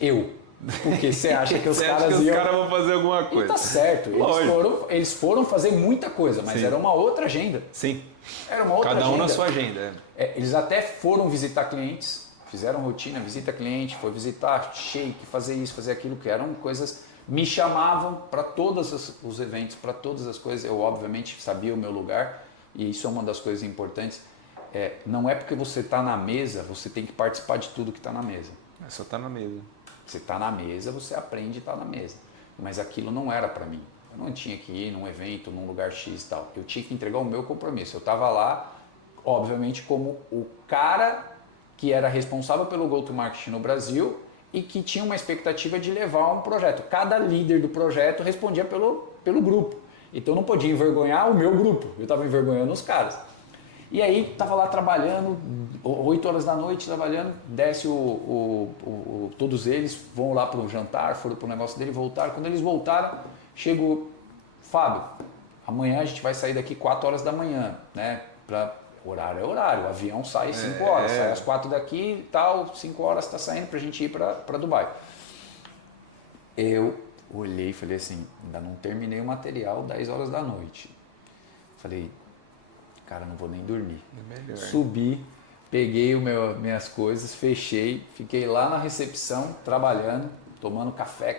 Eu. Porque você acha que os caras vão fazer alguma coisa. E tá certo, eles foram fazer muita coisa, mas era uma outra agenda. Sim. Era uma outra agenda. Cada um na sua agenda. Eles até foram visitar clientes, fizeram rotina, visita cliente, foi visitar shake, fazer isso, fazer aquilo, que eram coisas... Me chamavam para todos os eventos, para todas as coisas. Eu, obviamente, sabia o meu lugar. E isso é uma das coisas importantes. Não é porque você está na mesa, você tem que participar de tudo que está na mesa. É só estar na mesa. Você está na mesa, você aprende a estar na mesa. Mas aquilo não era para mim. Eu não tinha que ir num evento, num lugar X e tal. Eu tinha que entregar o meu compromisso. Eu estava lá, obviamente, como o cara que era responsável pelo go-to-market no Brasil e que tinha uma expectativa de levar um projeto. Cada líder do projeto respondia pelo grupo. Então eu não podia envergonhar o meu grupo, eu estava envergonhando os caras. E aí estava lá trabalhando, 8 horas da noite trabalhando, desce todos eles, vão lá para o jantar, foram para o negócio dele, voltaram. Quando eles voltaram, chegou, Fábio, amanhã a gente vai sair daqui 4 horas da manhã, né? Horário é horário, o avião sai 5 horas, sai às 4 daqui e tal, 5 horas está saindo para a gente ir para Dubai. Eu olhei e falei assim, ainda não terminei o material, 10 horas da noite. Falei, cara, não vou nem dormir. Subi, peguei minhas coisas, fechei, fiquei lá na recepção, trabalhando, tomando café,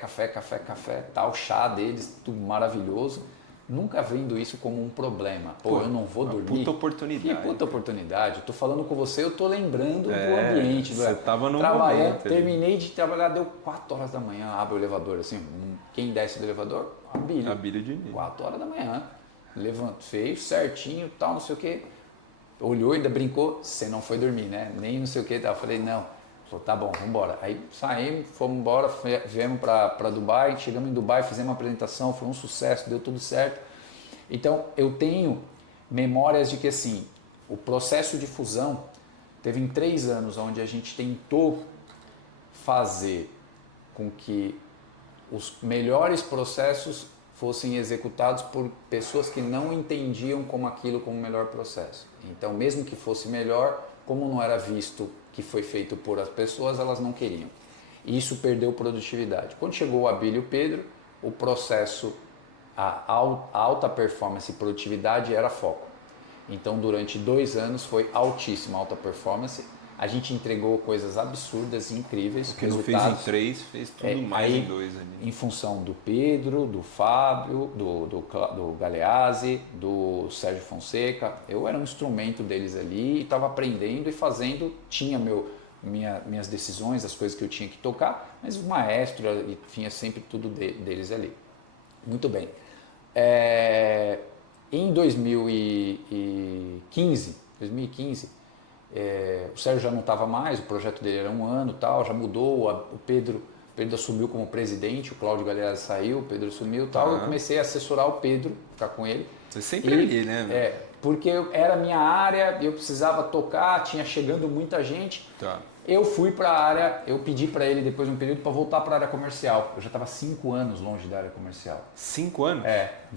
tal, chá deles, tudo maravilhoso. Nunca vendo isso como um problema. Eu não vou dormir. Puta oportunidade. Que puta oportunidade. Eu tô falando com você, eu tô lembrando do ambiente. Você tava no trabalhando, momento. Terminei de trabalhar, deu 4 horas da manhã, abre o elevador assim. Quem desce do elevador? Abílio de mim. 4 horas da manhã. Fez certinho, tal, não sei o que. Olhou e ainda brincou, você não foi dormir, né? Nem não sei o que. Eu falei, não. Falou, tá bom, vamos embora. Aí saímos, fomos embora, viemos para Dubai, chegamos em Dubai, fizemos uma apresentação, foi um sucesso, deu tudo certo. Então eu tenho memórias de que assim, o processo de fusão teve em 3 anos onde a gente tentou fazer com que os melhores processos fossem executados por pessoas que não entendiam como aquilo como o melhor processo. Então mesmo que fosse melhor, como não era visto que foi feito por as pessoas, elas não queriam. E isso perdeu produtividade. Quando chegou o Abílio e o Pedro, o processo, a alta performance e produtividade era foco. Então durante 2 anos foi altíssima alta performance. A gente entregou coisas absurdas, incríveis. O que não fez em 3, fez tudo mais em 2 ali. Em função do Pedro, do Fábio, do Galeazzi, do Sérgio Fonseca. Eu era um instrumento deles ali e estava aprendendo e fazendo. Tinha minhas decisões, as coisas que eu tinha que tocar, mas o maestro, tinha sempre tudo deles ali. Muito bem. Em 2015, o Sérgio já não estava mais, o projeto dele era 1 ano, tal, já mudou, o Pedro assumiu como presidente, o Cláudio Galeazzi saiu, o Pedro assumiu, tal. Eu comecei a assessorar o Pedro, ficar com ele. Você sempre ali, né? Porque era a minha área, eu precisava tocar, tinha chegando muita gente. Tá. Eu fui para a área, eu pedi para ele depois de um período para voltar para a área comercial. Eu já estava 5 anos longe da área comercial. 5 anos?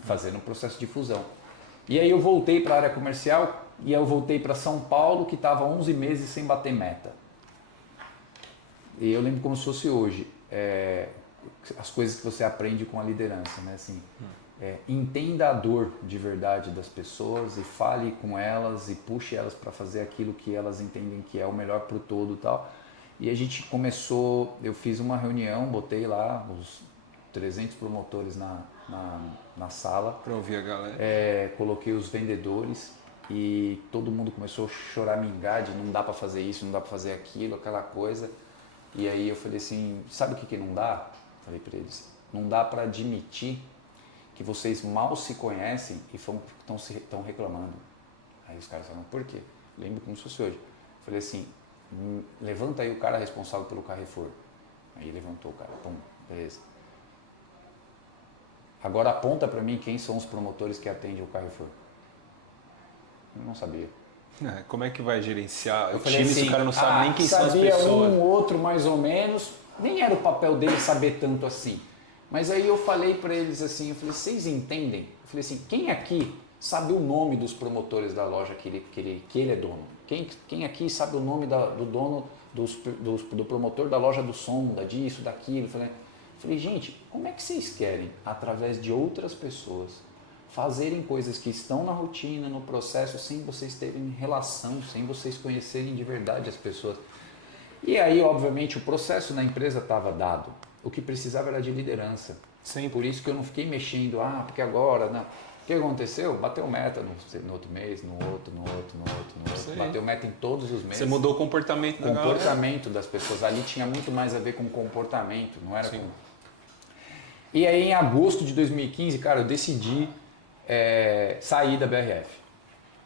Fazendo um processo de fusão. E aí eu voltei para a área comercial e eu voltei para São Paulo, que estava 11 meses sem bater meta. E eu lembro como se fosse hoje, as coisas que você aprende com a liderança, né? Assim, entenda a dor de verdade das pessoas e fale com elas e puxe elas para fazer aquilo que elas entendem que é o melhor para o todo e tal. E a gente começou, eu fiz uma reunião, botei lá os 300 promotores na sala. Para ouvir a galera. Coloquei os vendedores e todo mundo começou a choramingar de não dá para fazer isso, não dá para fazer aquilo, aquela coisa. E aí eu falei assim, sabe o que não dá? Falei para eles, não dá para admitir que vocês mal se conhecem e estão reclamando. Aí os caras falaram, por quê? Lembro como se fosse hoje. Falei assim, levanta aí o cara responsável pelo Carrefour. Aí levantou o cara, pum, beleza. Agora aponta para mim quem são os promotores que atendem o Carrefour. Eu não sabia. Como é que vai gerenciar o time assim, se o cara não sabe nem quem são as pessoas? Sabia um, outro mais ou menos, nem era o papel dele saber tanto assim. Mas aí eu falei para eles assim, eu falei, vocês entendem? Eu falei assim, quem aqui sabe o nome dos promotores da loja que ele é dono? Quem aqui sabe o nome do dono, do promotor da loja do som, da disso, daquilo? Eu falei, gente, como é que vocês querem, através de outras pessoas, fazerem coisas que estão na rotina, no processo, sem vocês terem relação, sem vocês conhecerem de verdade as pessoas? E aí, obviamente, o processo na empresa estava dado. O que precisava era de liderança. Sim. Por isso que eu não fiquei mexendo, porque agora, não. O que aconteceu? Bateu meta no outro mês, no outro. Bateu meta em todos os meses. Você mudou o comportamento da galera. Comportamento das pessoas. Ali tinha muito mais a ver com comportamento, não era com... E aí, em agosto de 2015, cara, eu decidi sair da BRF.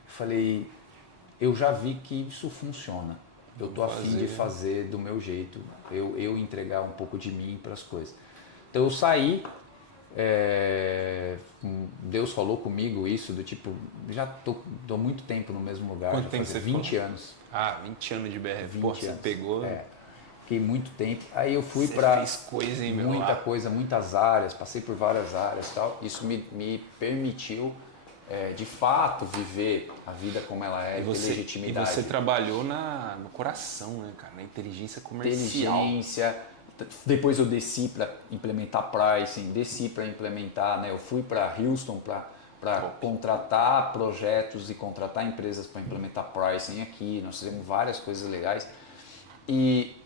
Falei, eu já vi que isso funciona. Eu tô afim de fazer do meu jeito, eu entregar um pouco de mim para as coisas. Então eu saí, Deus falou comigo isso, do tipo, já tô há muito tempo no mesmo lugar. Quanto tempo você 20 anos. 20 anos de BRF. 20 Pô, anos. você pegou... Fiquei muito tempo. Aí eu fui para muita coisa, muitas áreas, passei por várias áreas e tal. Isso me permitiu, de fato, viver a vida como ela é, ter legitimidade. E você trabalhou no coração, né, cara? Na inteligência comercial. Depois eu desci para implementar pricing, desci para implementar, né? Eu fui para Houston para contratar projetos e contratar empresas para implementar pricing aqui. Nós fizemos várias coisas legais. E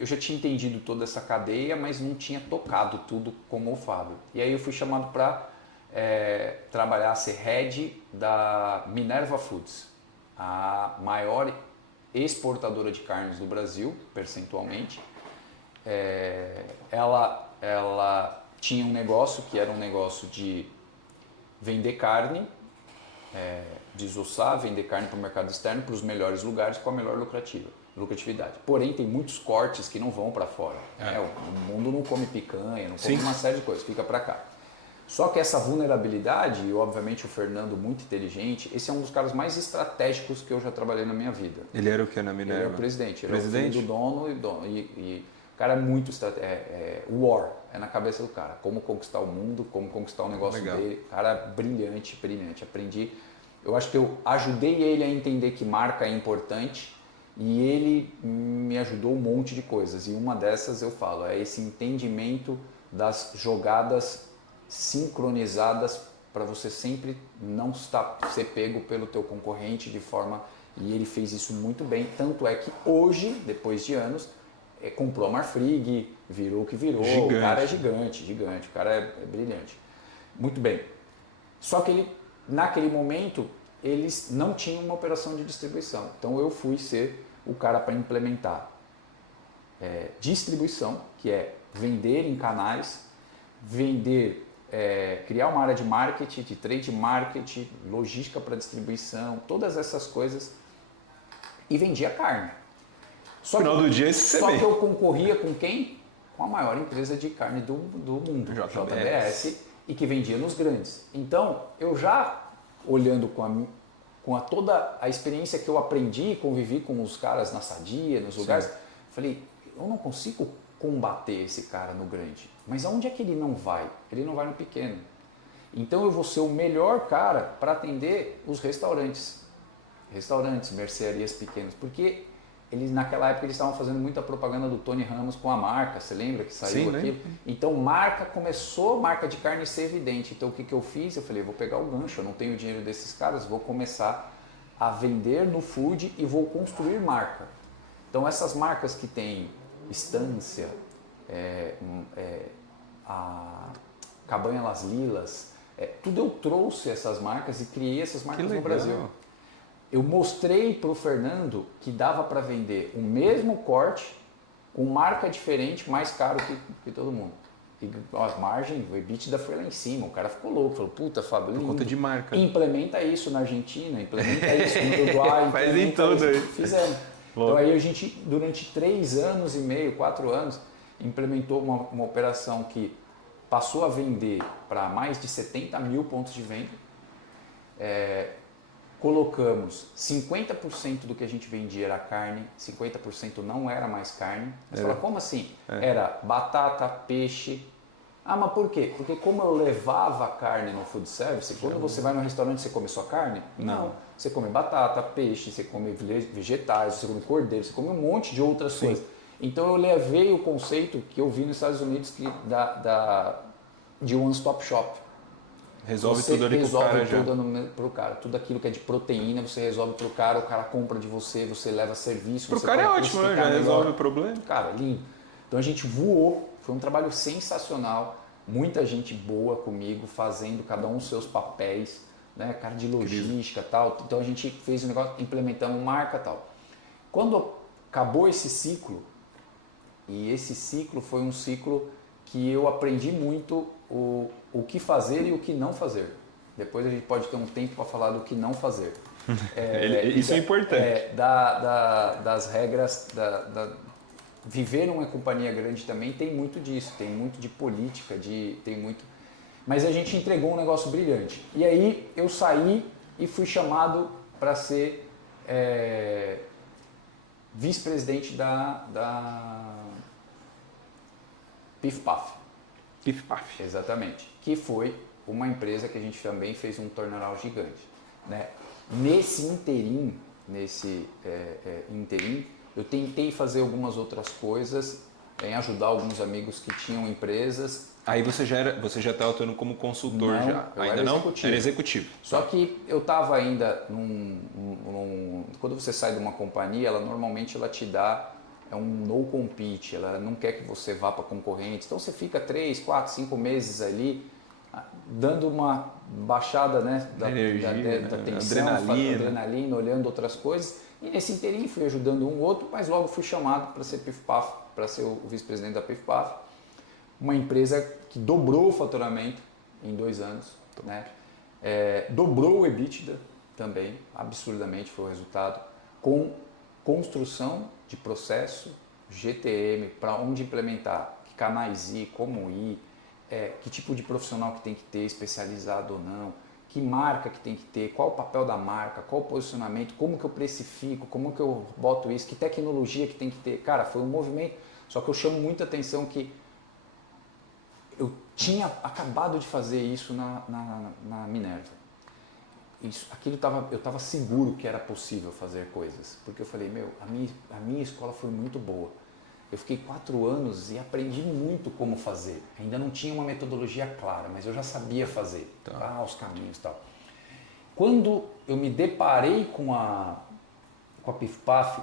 eu já tinha entendido toda essa cadeia, mas não tinha tocado tudo como o Fábio. E aí eu fui chamado para trabalhar, ser head da Minerva Foods, a maior exportadora de carnes do Brasil, percentualmente. Ela tinha um negócio que era um negócio de vender carne, desossar, vender carne para o mercado externo, para os melhores lugares com a melhor lucratividade. Porém, tem muitos cortes que não vão para fora. O mundo não come picanha, não come uma série de coisas, fica para cá. Só que essa vulnerabilidade, e obviamente o Fernando muito inteligente, esse é um dos caras mais estratégicos que eu já trabalhei na minha vida. Ele era o que na Minerva? Ele era o presidente. Ele era o filho do dono e o cara é muito war, é na cabeça do cara. Como conquistar o mundo, como conquistar o negócio dele. Cara brilhante. Aprendi. Eu acho que eu ajudei ele a entender que marca é importante e ele me ajudou um monte de coisas. E uma dessas eu falo, é esse entendimento das jogadas sincronizadas para você sempre não ser pego pelo teu concorrente de forma... E ele fez isso muito bem, tanto é que hoje, depois de anos, comprou a Marfrig, virou o que virou, gigante. O cara é gigante, o cara é brilhante. Muito bem. Só que naquele momento, eles não tinham uma operação de distribuição. Então eu fui ser o cara para implementar distribuição, que é vender em canais, criar uma área de marketing, de trade marketing, logística para distribuição, todas essas coisas, e vendia carne. No final do dia, só que eu concorria com quem? Com a maior empresa de carne do mundo, JBS, e que vendia nos grandes. Então, eu já olhando com toda a experiência que eu aprendi, convivi com os caras na Sadia, nos lugares, falei, eu não consigo combater esse cara no grande. Mas aonde é que ele não vai? Ele não vai no pequeno. Então eu vou ser o melhor cara para atender os restaurantes, mercearias pequenas, porque eles naquela época eles estavam fazendo muita propaganda do Tony Ramos com a marca, você lembra que saiu aquilo? Então marca de carne ser evidente. Então o que eu fiz? Eu falei, vou pegar o gancho, eu não tenho dinheiro desses caras, vou começar a vender no food e vou construir marca. Então essas marcas que tem Estância, a Cabanha Las Lilas, tudo eu trouxe essas marcas e criei essas marcas no Brasil. Eu mostrei para o Fernando que dava para vender o mesmo corte, com marca diferente, mais caro que todo mundo. E a margem, o EBITDA foi lá em cima, o cara ficou louco, falou, puta, Fábio, por conta de marca. Implementa isso na Argentina, implementa isso no Uruguai. Faz em tudo aí. Fizemos. Então aí a gente, durante 3 anos e meio, 4 anos, implementou uma operação que passou a vender para mais de 70 mil pontos de venda. Colocamos 50% do que a gente vendia era carne, 50% não era mais carne. Você fala, como assim? Era batata, peixe. Ah, mas por quê? Porque como eu levava carne no food service, quando você vai no restaurante você come só carne? Não. Você come batata, peixe, você come vegetais, você come cordeiro, você come um monte de outras coisas. Então eu levei o conceito que eu vi nos Estados Unidos de one stop shop. Resolve tudo ali pro cara. Tudo aquilo que é de proteína, você resolve pro cara, o cara compra de você, você leva serviço. Pro cara é ótimo, né? Já resolve o problema. Cara, lindo. Então a gente voou, foi um trabalho sensacional, muita gente boa comigo, fazendo cada um os seus papéis, né? Cara de logística e tal. Então a gente fez um negócio, implementamos marca e tal. Quando acabou esse ciclo, e esse ciclo foi um ciclo que eu aprendi muito o que fazer e o que não fazer. Depois a gente pode ter um tempo para falar do que não fazer. Isso é importante. Das regras, viver numa companhia grande também tem muito disso, tem muito de política, tem muito... Mas a gente entregou um negócio brilhante. E aí eu saí e fui chamado para ser vice-presidente da Pif Paf. Pif Paf. Exatamente. Que foi uma empresa que a gente também fez um turnaround gigante. Né? Nesse interim, eu tentei fazer algumas outras coisas, em ajudar alguns amigos que tinham empresas. Aí você já estava atuando como consultor não, já? Ainda não? Executivo. Era executivo. Só que eu estava ainda quando você sai de uma companhia, ela normalmente te dá um no compete, ela não quer que você vá para concorrentes, então você fica 3, 4, 5 meses ali dando uma baixada, né, da tensão, adrenalina, olhando outras coisas, e nesse interim fui ajudando um outro, mas logo fui chamado para ser PIF-PAF, para ser o vice-presidente da PIF-PAF, uma empresa que dobrou o faturamento em 2 anos, né? Dobrou o EBITDA também, absurdamente foi o resultado, com construção de processo, GTM, para onde implementar, que canais ir, como ir, que tipo de profissional que tem que ter, especializado ou não, que marca que tem que ter, qual o papel da marca, qual o posicionamento, como que eu precifico, como que eu boto isso, que tecnologia que tem que ter. Cara, foi um movimento, só que eu chamo muita atenção que eu tinha acabado de fazer isso na Minerva. Eu estava seguro que era possível fazer coisas, porque eu falei, a minha escola foi muito boa. Eu fiquei 4 anos e aprendi muito como fazer. Ainda não tinha uma metodologia clara, mas eu já sabia fazer, os caminhos e tal. Quando eu me deparei com a PIF-PAF,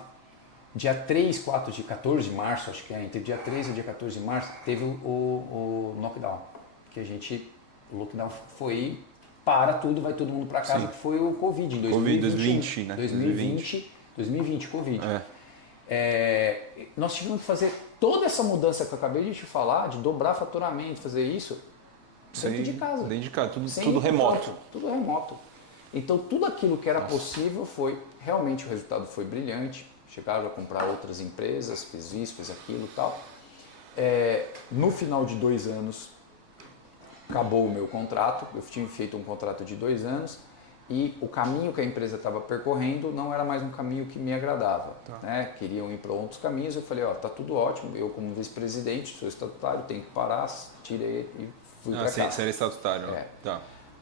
dia 3, 4 de 14 de março, acho que entre dia 13 e dia 14 de março, teve o lockdown, que o lockdown foi... para tudo, vai todo mundo para casa, que foi o Covid em 2020, né? 2020, Covid. Nós tivemos que fazer toda essa mudança que eu acabei de te falar, de dobrar faturamento, fazer isso, dentro de casa. Dentro de casa, tudo remoto. Tudo remoto. Então tudo aquilo que era possível realmente o resultado foi brilhante, chegaram a comprar outras empresas, fiz isso, fiz aquilo e tal. No final de 2 anos, acabou o meu contrato, eu tinha feito um contrato de 2 anos e o caminho que a empresa estava percorrendo não era mais um caminho que me agradava. Né? Queriam ir para outros caminhos, eu falei, tá tudo ótimo, eu como vice-presidente, sou estatutário, tenho que parar, tirei e fui para casa. Você era estatutário.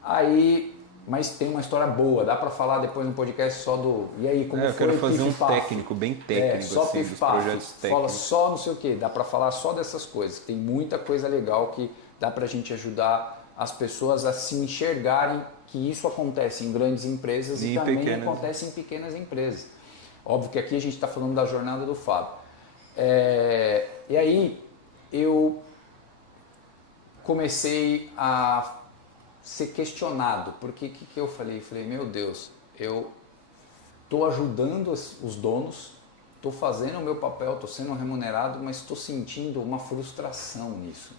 Aí mas tem uma história boa, dá para falar depois no podcast só do... E aí, como eu foi quero fazer um pif-paf? técnico, bem técnico, só assim, dos pif-paf, projetos fala técnicos. só não sei o que, dá para falar só dessas coisas. Tem muita coisa legal que dá pra gente ajudar as pessoas a se enxergarem que isso acontece em grandes empresas e também pequenas. acontece em pequenas empresas. Óbvio que aqui a gente está falando da jornada do Fábio. E aí eu comecei a ser questionado, porque o que eu falei? Eu falei, meu Deus, eu estou ajudando os donos, estou fazendo o meu papel, estou sendo remunerado, mas estou sentindo uma frustração nisso.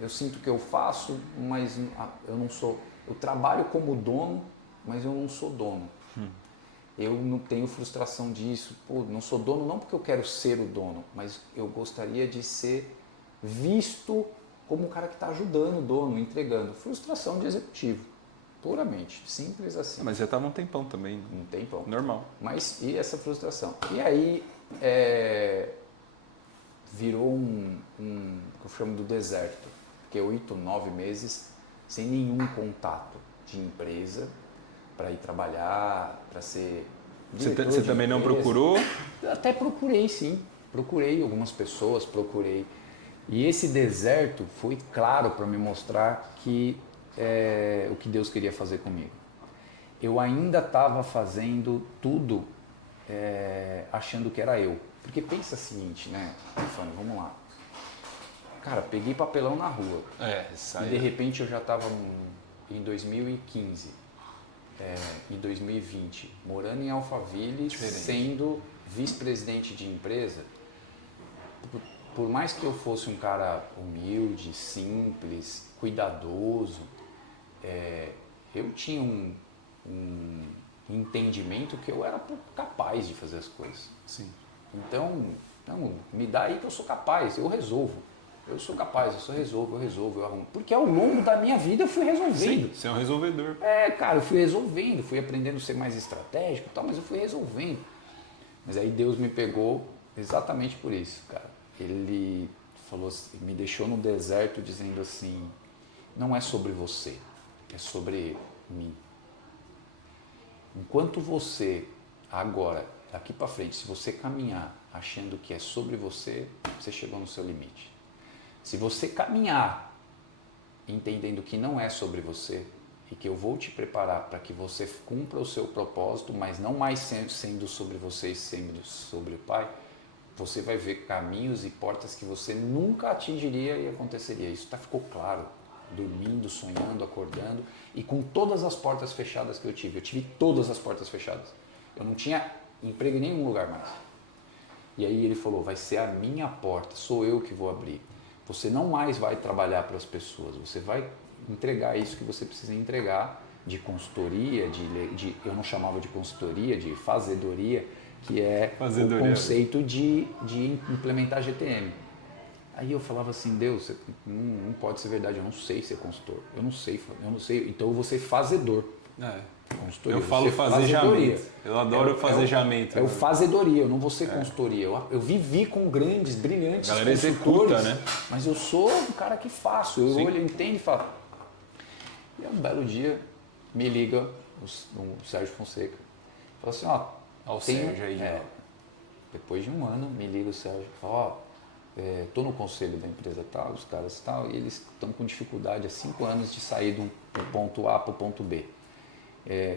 Eu sinto que eu faço, mas eu não sou. Eu trabalho como dono, mas eu não sou dono. Eu não tenho frustração disso. Pô, não sou dono não porque eu quero ser o dono, mas eu gostaria de ser visto como um cara que está ajudando o dono, entregando. Frustração de executivo, puramente, simples assim. Mas já estava um tempão também. Um tempão. Normal. Mas e essa frustração? E aí virou que eu chamo do deserto, porque 8, 9 meses sem nenhum contato de empresa para ir trabalhar, para ser diretor Você de também não empresa. procurou? Até procurei, sim. Procurei algumas pessoas, procurei. E esse deserto foi claro para me mostrar que o que Deus queria fazer comigo. Eu ainda estava fazendo tudo achando que era eu. Porque pensa o seguinte, né, Stefano, vamos lá. Cara, peguei papelão na rua. E de repente eu já estava em 2015, em 2020, morando em Alphaville, sendo vice-presidente de empresa. Por mais que eu fosse um cara humilde, simples, cuidadoso, eu tinha um entendimento que eu era capaz de fazer as coisas. Sim. Então, não, me dá aí que eu sou capaz, eu resolvo. Eu sou capaz, eu resolvo, eu arrumo. Porque ao longo da minha vida eu fui resolvendo. Sim, você é um resolvedor. Cara, eu fui resolvendo, fui aprendendo a ser mais estratégico e tal, mas eu fui resolvendo. Mas aí Deus me pegou exatamente por isso, cara. Ele falou assim, me deixou no deserto dizendo assim, não é sobre você, é sobre mim. Enquanto você, agora, daqui para frente, se você caminhar achando que é sobre você, você chegou no seu limite. Se você caminhar entendendo que não é sobre você e que eu vou te preparar para que você cumpra o seu propósito, mas não mais sendo sobre você e sendo sobre o Pai, você vai ver caminhos e portas que você nunca atingiria e aconteceria. Isso ficou claro. Dormindo, sonhando, acordando e com todas as portas fechadas que eu tive. Eu tive todas as portas fechadas. Eu não tinha emprego em nenhum lugar mais. E aí ele falou, vai ser a minha porta, sou eu que vou abrir. Você não mais vai trabalhar para as pessoas, você vai entregar isso que você precisa entregar de consultoria, eu não chamava de consultoria, de fazedoria, que é o conceito de implementar GTM. Aí eu falava assim, Deus, não pode ser verdade, eu não sei ser consultor, eu não sei, então eu vou ser fazedor. Consultoria, eu falo fazejamento, eu adoro fazejamento. O fazedoria, eu não vou ser consultoria, eu vivi com grandes, brilhantes consultores, executa, né? Mas eu sou um cara que faço, eu entendo e falo. E um belo dia me liga o Sérgio Fonseca, fala assim, o Sérgio aí de novo. Depois de um ano, me liga o Sérgio e fala, estou no conselho da empresa tal, os caras tal, e eles estão com dificuldade há 5 anos de sair do ponto A para o ponto B.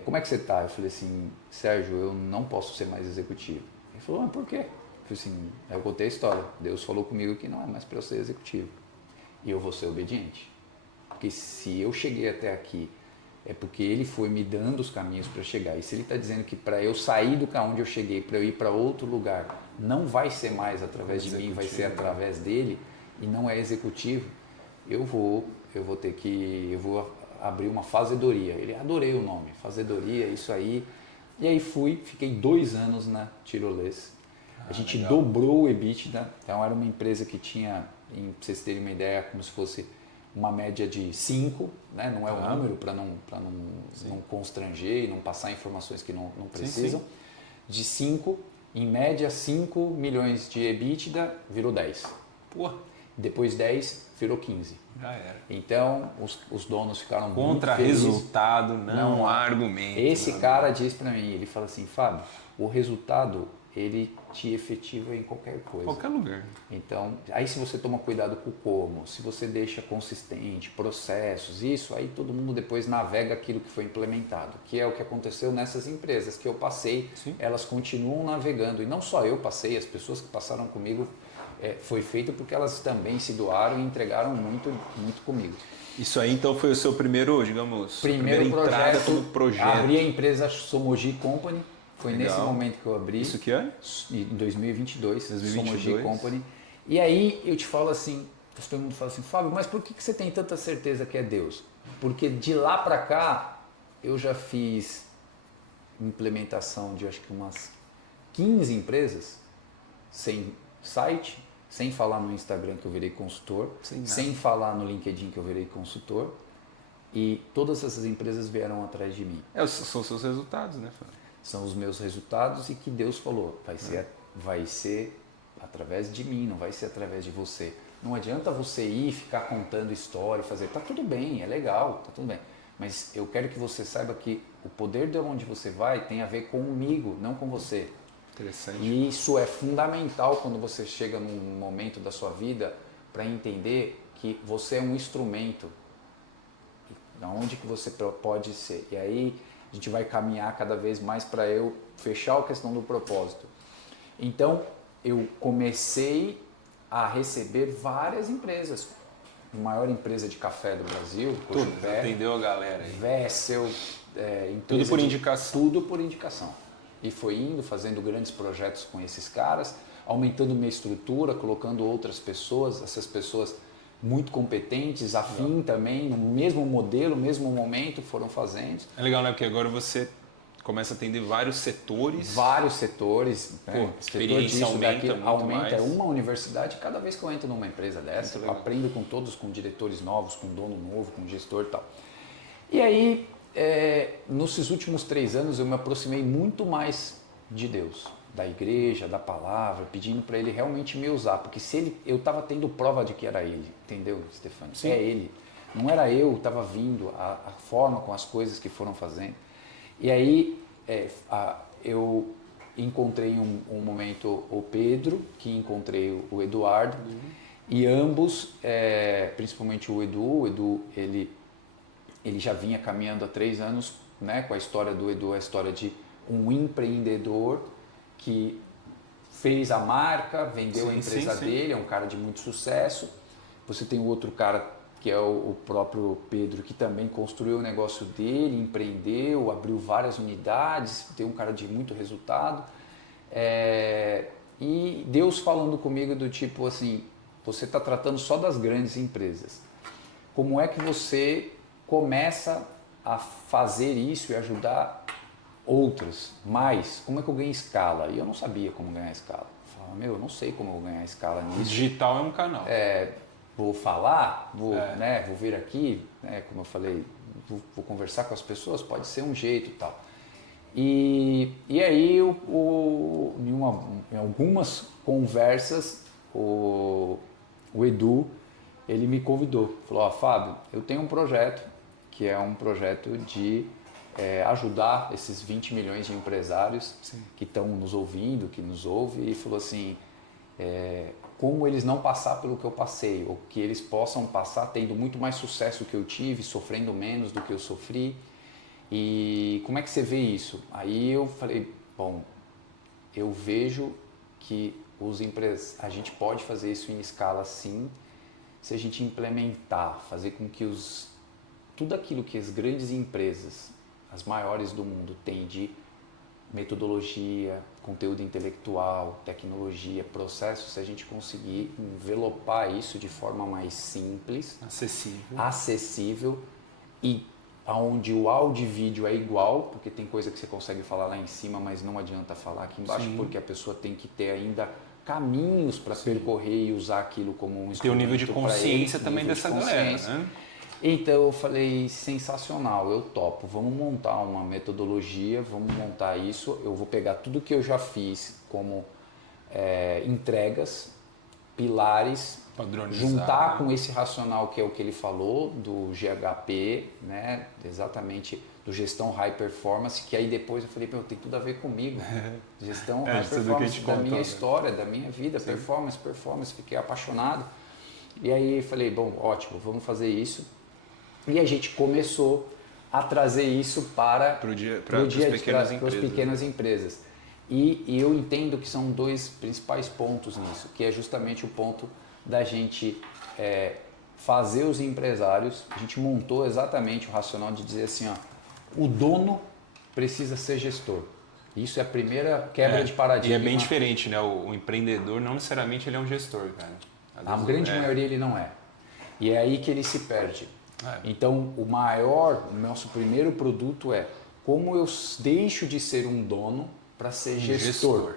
Como é que você está? Eu falei assim, Sérgio, eu não posso ser mais executivo. Ele falou, mas por quê? Eu falei assim, eu contei a história, Deus falou comigo que não é mais para eu ser executivo. E eu vou ser obediente. Porque se eu cheguei até aqui, é porque ele foi me dando os caminhos para chegar. E se ele está dizendo que para eu sair do onde eu cheguei, para eu ir para outro lugar, não vai ser mais através de mim, vai ser através dele, e não é executivo, eu vou abrir uma fazedoria. Ele, adorei o nome, fazedoria, isso aí. E aí fiquei 2 anos na Tirolês. A gente dobrou o EBITDA, então era uma empresa que tinha, para vocês terem uma ideia, como se fosse uma média de 5, né? Não é o número para não constranger e não passar informações que não precisam. Sim. De 5, em média 5 milhões de EBITDA, virou 10. Pô. depois 10, virou 15. Já era. Então, os donos ficaram muito Contra felizes. resultado, não há argumento. Esse cara diz para mim, ele fala assim, Fábio, o resultado, ele te efetiva em qualquer coisa. Qualquer lugar. Então, aí se você toma cuidado com o como, se você deixa consistente, processos, isso, aí todo mundo depois navega aquilo que foi implementado, que é o que aconteceu nessas empresas que eu passei, Sim. elas continuam navegando, e não só eu passei, as pessoas que passaram comigo, foi feito porque elas também se doaram e entregaram muito, muito comigo. Isso aí então foi o seu primeiro, digamos, Primeiro entrada projeto, como projeto. abri a empresa Somoji Company, foi Legal. nesse momento que eu abri. Isso que é? Em 2022, 2022. Somoji Company. E aí eu te falo assim, todo mundo fala assim, Fábio, mas por que você tem tanta certeza que é Deus? Porque de lá para cá eu já fiz implementação de acho que umas 15 empresas, sem site, sem falar no Instagram que eu virei consultor, sem falar no LinkedIn que eu virei consultor, e todas essas empresas vieram atrás de mim. São seus resultados, né, Fábio? São os meus resultados e que Deus falou, vai ser através de mim, não vai ser através de você. Não adianta você ir ficar contando história, fazer, tá tudo bem, é legal, tá tudo bem. Mas eu quero que você saiba que o poder de onde você vai tem a ver comigo, não com você. Interessante. E isso é fundamental quando você chega num momento da sua vida para entender que você é um instrumento. Onde que você pode ser. E aí a gente vai caminhar cada vez mais para eu fechar a questão do propósito. Então eu comecei a receber várias empresas. A maior empresa de café do Brasil, Atendeu a galera aí. Vessel, tudo por indicação. Tudo por indicação. E foi indo, fazendo grandes projetos com esses caras, aumentando minha estrutura, colocando outras pessoas, essas pessoas muito competentes, afim também, no mesmo modelo, mesmo momento, foram fazendo. É legal, né? Porque agora você começa a atender vários setores. Vários setores. Pô, experiência aumenta. É uma universidade, cada vez que eu entro numa empresa dessa, eu aprendo com todos, com diretores novos, com dono novo, com gestor e tal. E aí, nesses últimos 3 anos, eu me aproximei muito mais de Deus, da igreja, da palavra, pedindo para Ele realmente me usar, porque eu estava tendo prova de que era Ele, entendeu, Stefano? Sim. É Ele, não era eu, estava vindo, a forma com as coisas que foram fazendo. E aí eu encontrei um momento o Pedro, que encontrei o Eduardo, e ambos, principalmente o Edu, ele já vinha caminhando há 3 anos, né, com a história do Edu, a história de um empreendedor que fez a marca, vendeu a empresa dele, é um cara de muito sucesso. Você tem o outro cara que é o próprio Pedro, que também construiu o negócio dele, empreendeu, abriu várias unidades, tem um cara de muito resultado. E Deus falando comigo do tipo assim, você está tratando só das grandes empresas. Como é que você começa a fazer isso e ajudar outras mais? Como é que eu ganho escala? E eu não sabia como ganhar escala. Eu falava, eu não sei como eu vou ganhar escala nisso. Digital é um canal. Vou falar, vou vir aqui, né, como eu falei, vou conversar com as pessoas, pode ser um jeito e tal. E aí, em algumas conversas, o Edu, ele me convidou, falou, Fábio, eu tenho um projeto, que é um projeto de ajudar esses 20 milhões de empresários que estão nos ouvindo, que nos ouvem, e falou assim, como eles não passar pelo que eu passei, ou que eles possam passar tendo muito mais sucesso que eu tive, sofrendo menos do que eu sofri, e como é que você vê isso? Aí eu falei, bom, eu vejo que a gente pode fazer isso em escala sim, se a gente implementar, fazer com que tudo aquilo que as grandes empresas, as maiores do mundo, têm de metodologia, conteúdo intelectual, tecnologia, processos, se a gente conseguir envelopar isso de forma mais simples, acessível e onde o áudio e vídeo é igual, porque tem coisa que você consegue falar lá em cima, mas não adianta falar aqui embaixo, porque a pessoa tem que ter ainda caminhos para percorrer e usar aquilo como um instrumento. Tem o nível de consciência também dessa galera, né? Então eu falei, sensacional, eu topo, vamos montar uma metodologia, vamos montar isso, eu vou pegar tudo que eu já fiz como entregas, pilares juntar com esse racional que é o que ele falou, do GHP, né? Exatamente, do gestão high performance, que aí depois eu falei, tem tudo a ver comigo. Gestão high performance da minha história, da minha vida, performance, fiquei apaixonado. E aí falei, bom, ótimo, vamos fazer isso. E a gente começou a trazer isso para as pequenas empresas. E eu entendo que são dois principais pontos nisso, que é justamente o ponto da gente fazer os empresários, a gente montou exatamente o racional de dizer assim, ó, o dono precisa ser gestor. Isso é a primeira quebra de paradigma. E é bem diferente, né? O empreendedor não necessariamente ele é um gestor, cara. A grande maioria ele não é. E é aí que ele se perde. Então, o nosso primeiro produto é como eu deixo de ser um dono para ser gestor.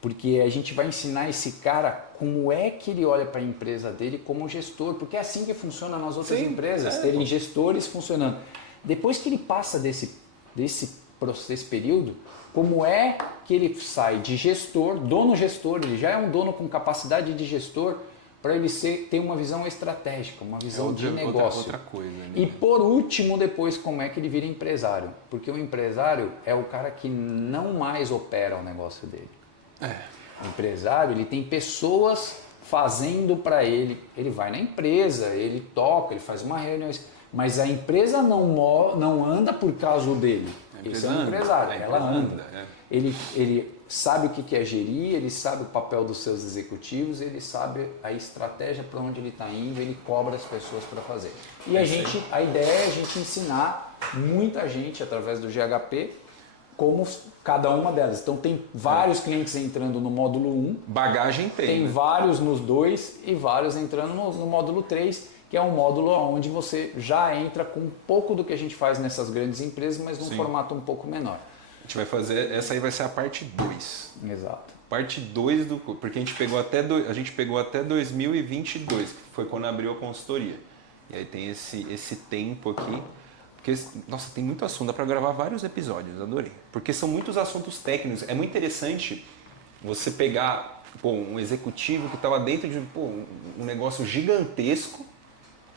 Porque a gente vai ensinar esse cara como é que ele olha para a empresa dele como gestor, porque é assim que funciona nas outras empresas, terem gestores funcionando. Depois que ele passa desse período, como é que ele sai de gestor, dono gestor, ele já é um dono com capacidade de gestor, para ele ter uma visão estratégica, uma visão de negócio. Outra coisa, né? E por último, depois, como é que ele vira empresário? Porque o empresário é o cara que não mais opera o negócio dele. O empresário, ele tem pessoas fazendo para ele. Ele vai na empresa, ele toca, ele faz uma reunião, mas a empresa não anda por causa dele. Esse é o empresário, ela anda. Ele sabe o que é gerir, ele sabe o papel dos seus executivos, ele sabe a estratégia para onde ele está indo, ele cobra as pessoas para fazer. E a ideia é a gente ensinar muita gente através do GHP como cada uma delas. Então tem vários clientes entrando no módulo 1. Bagagem tem. Tem vários nos 2 e vários entrando no módulo 3, que é um módulo onde você já entra com um pouco do que a gente faz nessas grandes empresas, mas num formato um pouco menor. A gente vai fazer, essa aí vai ser a parte 2. Exato. Parte 2 porque a gente pegou até 2022, que foi quando abriu a consultoria. E aí tem esse tempo aqui, porque, nossa, tem muito assunto, dá para gravar vários episódios, adorei. Porque são muitos assuntos técnicos, é muito interessante você pegar um executivo que estava dentro de um negócio gigantesco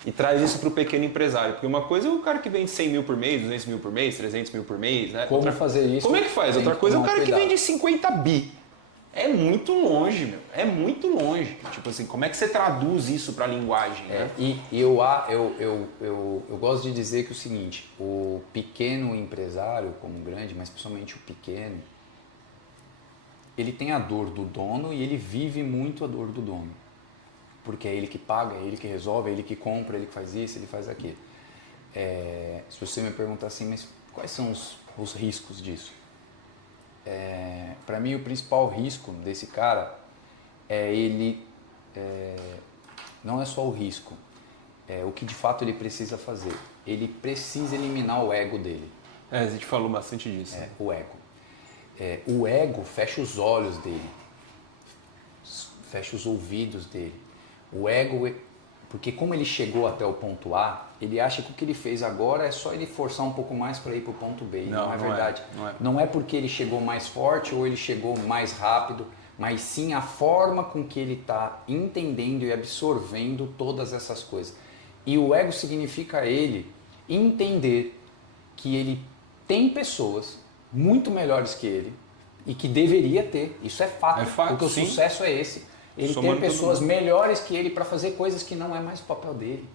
e traz isso para o pequeno empresário. Porque uma coisa é o cara que vende 100 mil por mês, 200 mil por mês, 300 mil por mês. Né? Fazer isso? Como é que faz? Outra coisa é o cara que vende 50 bi. É muito longe, meu. É muito longe. Tipo assim, como é que você traduz isso para a linguagem? Né? E eu gosto de dizer que é o seguinte, o pequeno empresário, como o grande, mas principalmente o pequeno, ele tem a dor do dono e ele vive muito a dor do dono. Porque é ele que paga, é ele que resolve, é ele que compra, é ele que faz isso, ele faz aquilo. Se você me perguntar assim, mas quais são os riscos disso? Para mim, o principal risco desse cara não é só o risco, o que de fato ele precisa fazer. Ele precisa eliminar o ego dele. A gente falou bastante disso. O ego. O ego fecha os olhos dele, fecha os ouvidos dele. O ego, porque como ele chegou até o ponto A, ele acha que o que ele fez agora é só ele forçar um pouco mais para ir para o ponto B. E não é verdade. Não é porque ele chegou mais forte ou ele chegou mais rápido, mas sim a forma com que ele está entendendo e absorvendo todas essas coisas. E o ego significa ele entender que ele tem pessoas muito melhores que ele e que deveria ter. Isso é fato, porque o sucesso é esse. Ele tem pessoas melhores que ele para fazer coisas que não é mais o papel dele.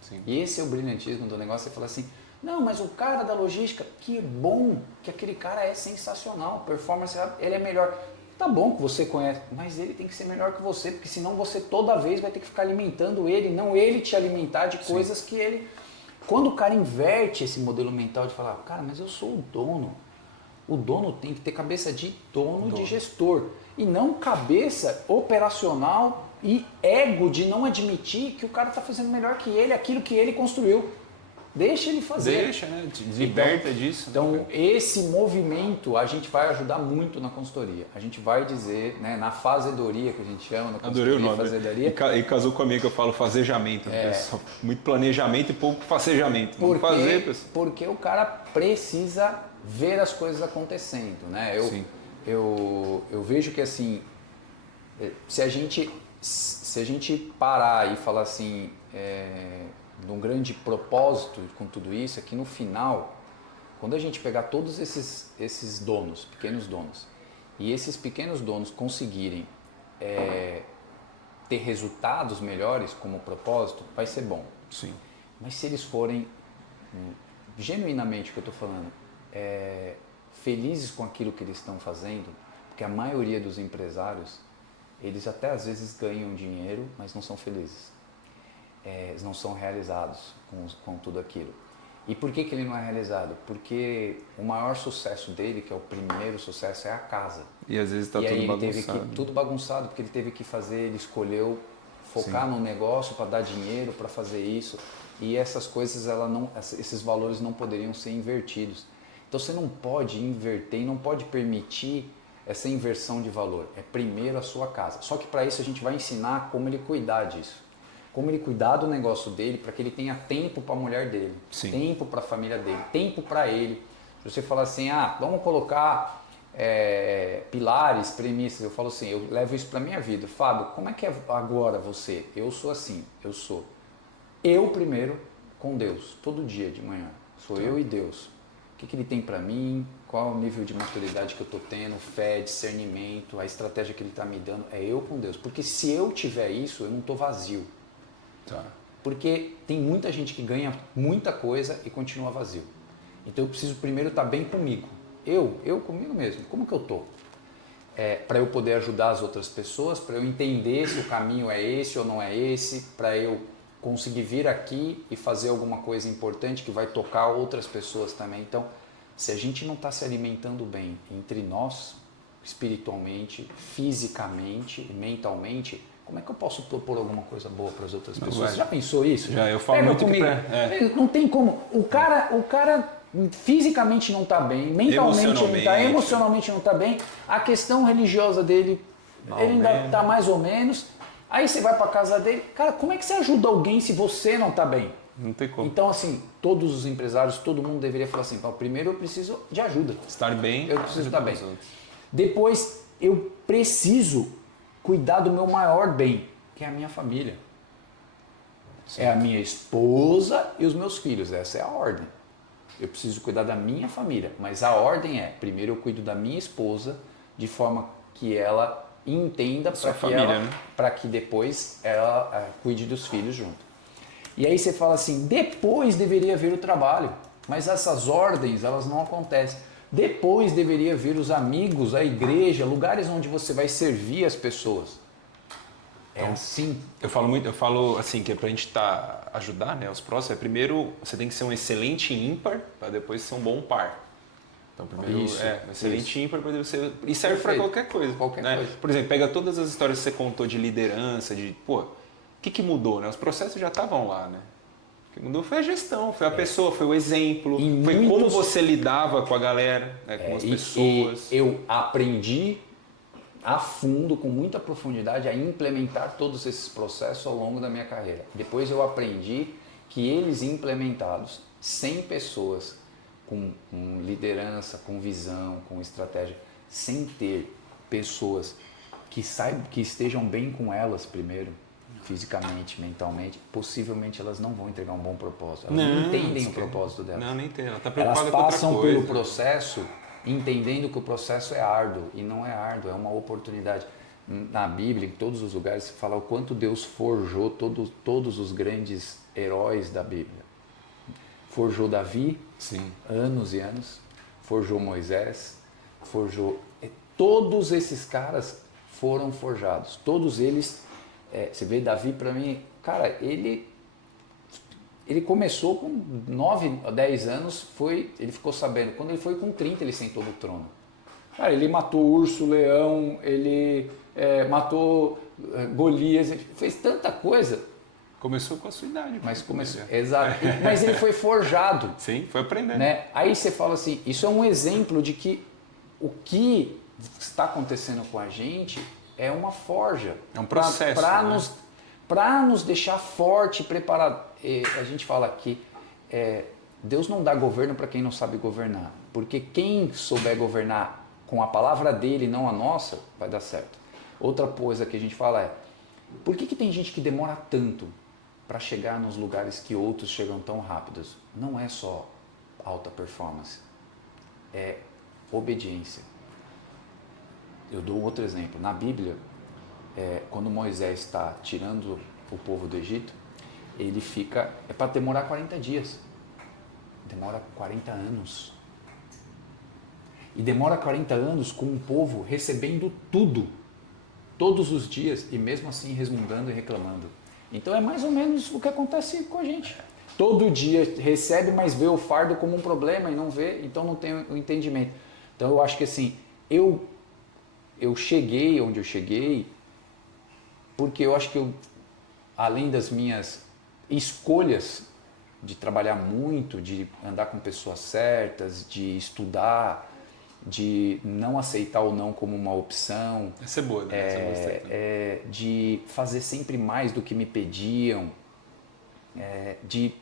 Sim. E esse é o brilhantismo do negócio. Você fala assim, não, mas o cara da logística, que bom, que aquele cara é sensacional, performance, ele é melhor. Tá bom que você conhece, mas ele tem que ser melhor que você, porque senão você toda vez vai ter que ficar alimentando ele, não ele te alimentar de coisas que ele... Quando o cara inverte esse modelo mental de falar, cara, mas eu sou o dono tem que ter cabeça de dono. De gestor e não cabeça operacional e ego de não admitir que o cara está fazendo melhor que ele, aquilo que ele construiu. Deixa ele fazer. Deixa, né? Liberta disso. Então, esse movimento a gente vai ajudar muito na consultoria. A gente vai dizer, né, na fazedoria, que a gente chama, na consultoria. Adorei o nome. Fazedoria. E casou comigo que eu falo fazejamento. Muito planejamento e pouco facejamento. Porque o cara precisa ver as coisas acontecendo, né? Eu vejo que assim, se se a gente parar e falar assim, de um grande propósito com tudo isso, é que no final, quando a gente pegar todos esses donos, pequenos donos, e esses pequenos donos conseguirem ter resultados melhores como propósito, vai ser bom. Sim. Mas se eles forem, genuinamente o que eu estou falando, felizes com aquilo que eles estão fazendo, porque a maioria dos empresários, eles até às vezes ganham dinheiro, mas não são felizes. Eles não são realizados com tudo aquilo. E por que ele não é realizado? Porque o maior sucesso dele, que é o primeiro sucesso, é a casa. E às vezes está tudo aí bagunçado. ele teve que, tudo bagunçado, porque ele teve que fazer, ele escolheu focar no negócio para dar dinheiro, para fazer isso. E essas coisas, esses valores não poderiam ser invertidos. Então você não pode inverter e não pode permitir essa inversão de valor. É primeiro a sua casa. Só que para isso a gente vai ensinar como ele cuidar disso. Como ele cuidar do negócio dele para que ele tenha tempo para a mulher dele, Sim. tempo para a família dele, tempo para ele. Se você falar assim, vamos colocar pilares, premissas, eu falo assim, eu levo isso para minha vida. Fábio, como é que é agora você? Eu sou assim, eu primeiro com Deus, todo dia de manhã. Sou eu e Deus. O que ele tem para mim, qual é o nível de maturidade que eu estou tendo, fé, discernimento, a estratégia que ele está me dando, é eu com Deus. Porque se eu tiver isso, eu não estou vazio. Tá. Porque tem muita gente que ganha muita coisa e continua vazio. Então eu preciso primeiro estar bem comigo. Eu comigo mesmo. Como que eu estou? Para eu poder ajudar as outras pessoas, para eu entender se o caminho é esse ou não é esse, para eu conseguir vir aqui e fazer alguma coisa importante que vai tocar outras pessoas também. Então, se a gente não está se alimentando bem entre nós, espiritualmente, fisicamente e mentalmente, como é que eu posso propor alguma coisa boa para as outras pessoas? Você já pensou isso? Já, eu falo muito comigo. Não tem como. O cara fisicamente não está bem, mentalmente não está, emocionalmente não está bem, a questão religiosa dele, ele ainda está mais ou menos. Aí você vai para casa dele, cara, como é que você ajuda alguém se você não está bem? Não tem como. Então, assim, todos os empresários, todo mundo deveria falar assim, primeiro eu preciso de ajuda. Estar bem. Eu preciso estar bem. Depois, eu preciso cuidar do meu maior bem, que é a minha família. Sim. É a minha esposa e os meus filhos, essa é a ordem. Eu preciso cuidar da minha família, mas a ordem é, primeiro eu cuido da minha esposa, de forma que ela entenda para que depois ela cuide dos filhos junto. E aí você fala assim, depois deveria vir o trabalho, mas essas ordens elas não acontecem. Depois deveria vir os amigos, a igreja, lugares onde você vai servir as pessoas. Então, assim. Eu falo assim, que é pra gente ajudar, né, os próximos, primeiro você tem que ser um excelente ímpar para depois ser um bom par. Então, primeiro um excelente ímpar para você. E serve para qualquer coisa. Qualquer coisa. Por exemplo, pega todas as histórias que você contou de liderança, o que mudou, né? Os processos já estavam lá, né? O que mudou foi a gestão, foi a pessoa, foi o exemplo, foi como você lidava com a galera, né, com as pessoas. E eu aprendi a fundo, com muita profundidade, a implementar todos esses processos ao longo da minha carreira. Depois eu aprendi que eles implementados, 100 pessoas com liderança, com visão, com estratégia, sem ter pessoas que estejam bem com elas primeiro, fisicamente, mentalmente, possivelmente elas não vão entregar um bom propósito. Elas não entendem o propósito delas. Não, nem tem. Ela está preocupada com outra coisa. Elas passam pelo processo entendendo que o processo é árduo, e não é árduo, é uma oportunidade. Na Bíblia, em todos os lugares, se fala o quanto Deus forjou todos os grandes heróis da Bíblia. Forjou Davi, sim, anos e anos, forjou Moisés, forjou... Todos esses caras foram forjados, todos eles... você vê Davi, para mim, cara, ele começou com 9 a 10 anos, ele ficou sabendo. Quando ele foi com 30, ele sentou no trono. Cara, ele matou urso, leão, ele matou Golias, ele fez tanta coisa. Começou com a sua idade. Mas começou, exato. Mas ele foi forjado. Sim, foi aprendendo. Né? Aí você fala assim, isso é um exemplo de que o que está acontecendo com a gente é uma forja. É um processo. Para nos deixar forte e preparado. A gente fala aqui, Deus não dá governo para quem não sabe governar. Porque quem souber governar com a palavra dele, não a nossa, vai dar certo. Outra coisa que a gente fala Por que tem gente que demora tanto para chegar nos lugares que outros chegam tão rápidos? Não é só alta performance, é obediência. Eu dou um outro exemplo. Na Bíblia, quando Moisés está tirando o povo do Egito, ele fica, é para demorar 40 dias. Demora 40 anos. E demora 40 anos com o povo recebendo tudo, todos os dias, e mesmo assim resmungando e reclamando. Então é mais ou menos o que acontece com a gente. Todo dia recebe, mas vê o fardo como um problema e não vê, então não tem o entendimento. Então eu acho que assim, eu cheguei onde eu cheguei porque eu acho que além das minhas escolhas de trabalhar muito, de andar com pessoas certas, de estudar, de não aceitar o não como uma opção. Essa é boa, né? Essa eu gostei. De fazer sempre mais do que me pediam, de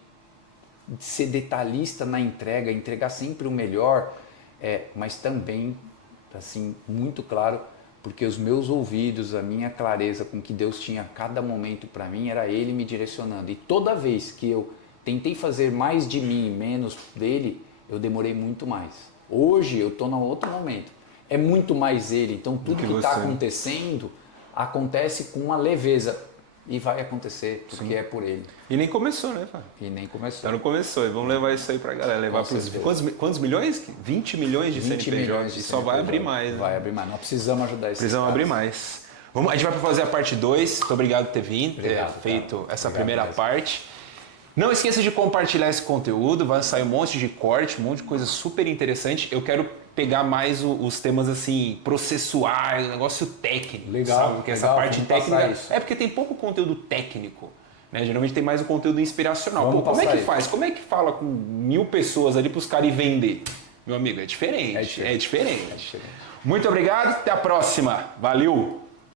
ser detalhista na entrega, entregar sempre o melhor, mas também, assim, muito claro, porque os meus ouvidos, a minha clareza com que Deus tinha a cada momento para mim, era Ele me direcionando. E toda vez que eu tentei fazer mais de mim e menos dele, eu demorei muito mais. Hoje eu estou num outro momento. É muito mais Ele. Então tudo que está acontecendo, acontece com uma leveza. E vai acontecer, porque Sim. é por Ele. E nem começou, né, Fábio? E nem começou. Já não começou. E vamos levar isso aí pra galera. Levar pros... Quantos milhões? 20 milhões de 20 CNPJ. Milhões de e só vai abrir mais. Vai abrir mais. Nós precisamos ajudar esses Precisamos abrir mais. A gente vai fazer a parte 2. Muito obrigado por ter vindo, ter feito essa primeira parte. Não esqueça de compartilhar esse conteúdo. Vai sair um monte de corte, um monte de coisa super interessante. Eu quero pegar mais os temas assim, processuais, o negócio técnico. Legal. Sabe? Porque essa parte técnica. É porque tem pouco conteúdo técnico. Né? Geralmente tem mais o conteúdo inspiracional. Pô, como é que faz? Como é que fala com 1000 pessoas ali para os caras ir vender? Meu amigo, é diferente. É diferente. Muito obrigado, até a próxima. Valeu!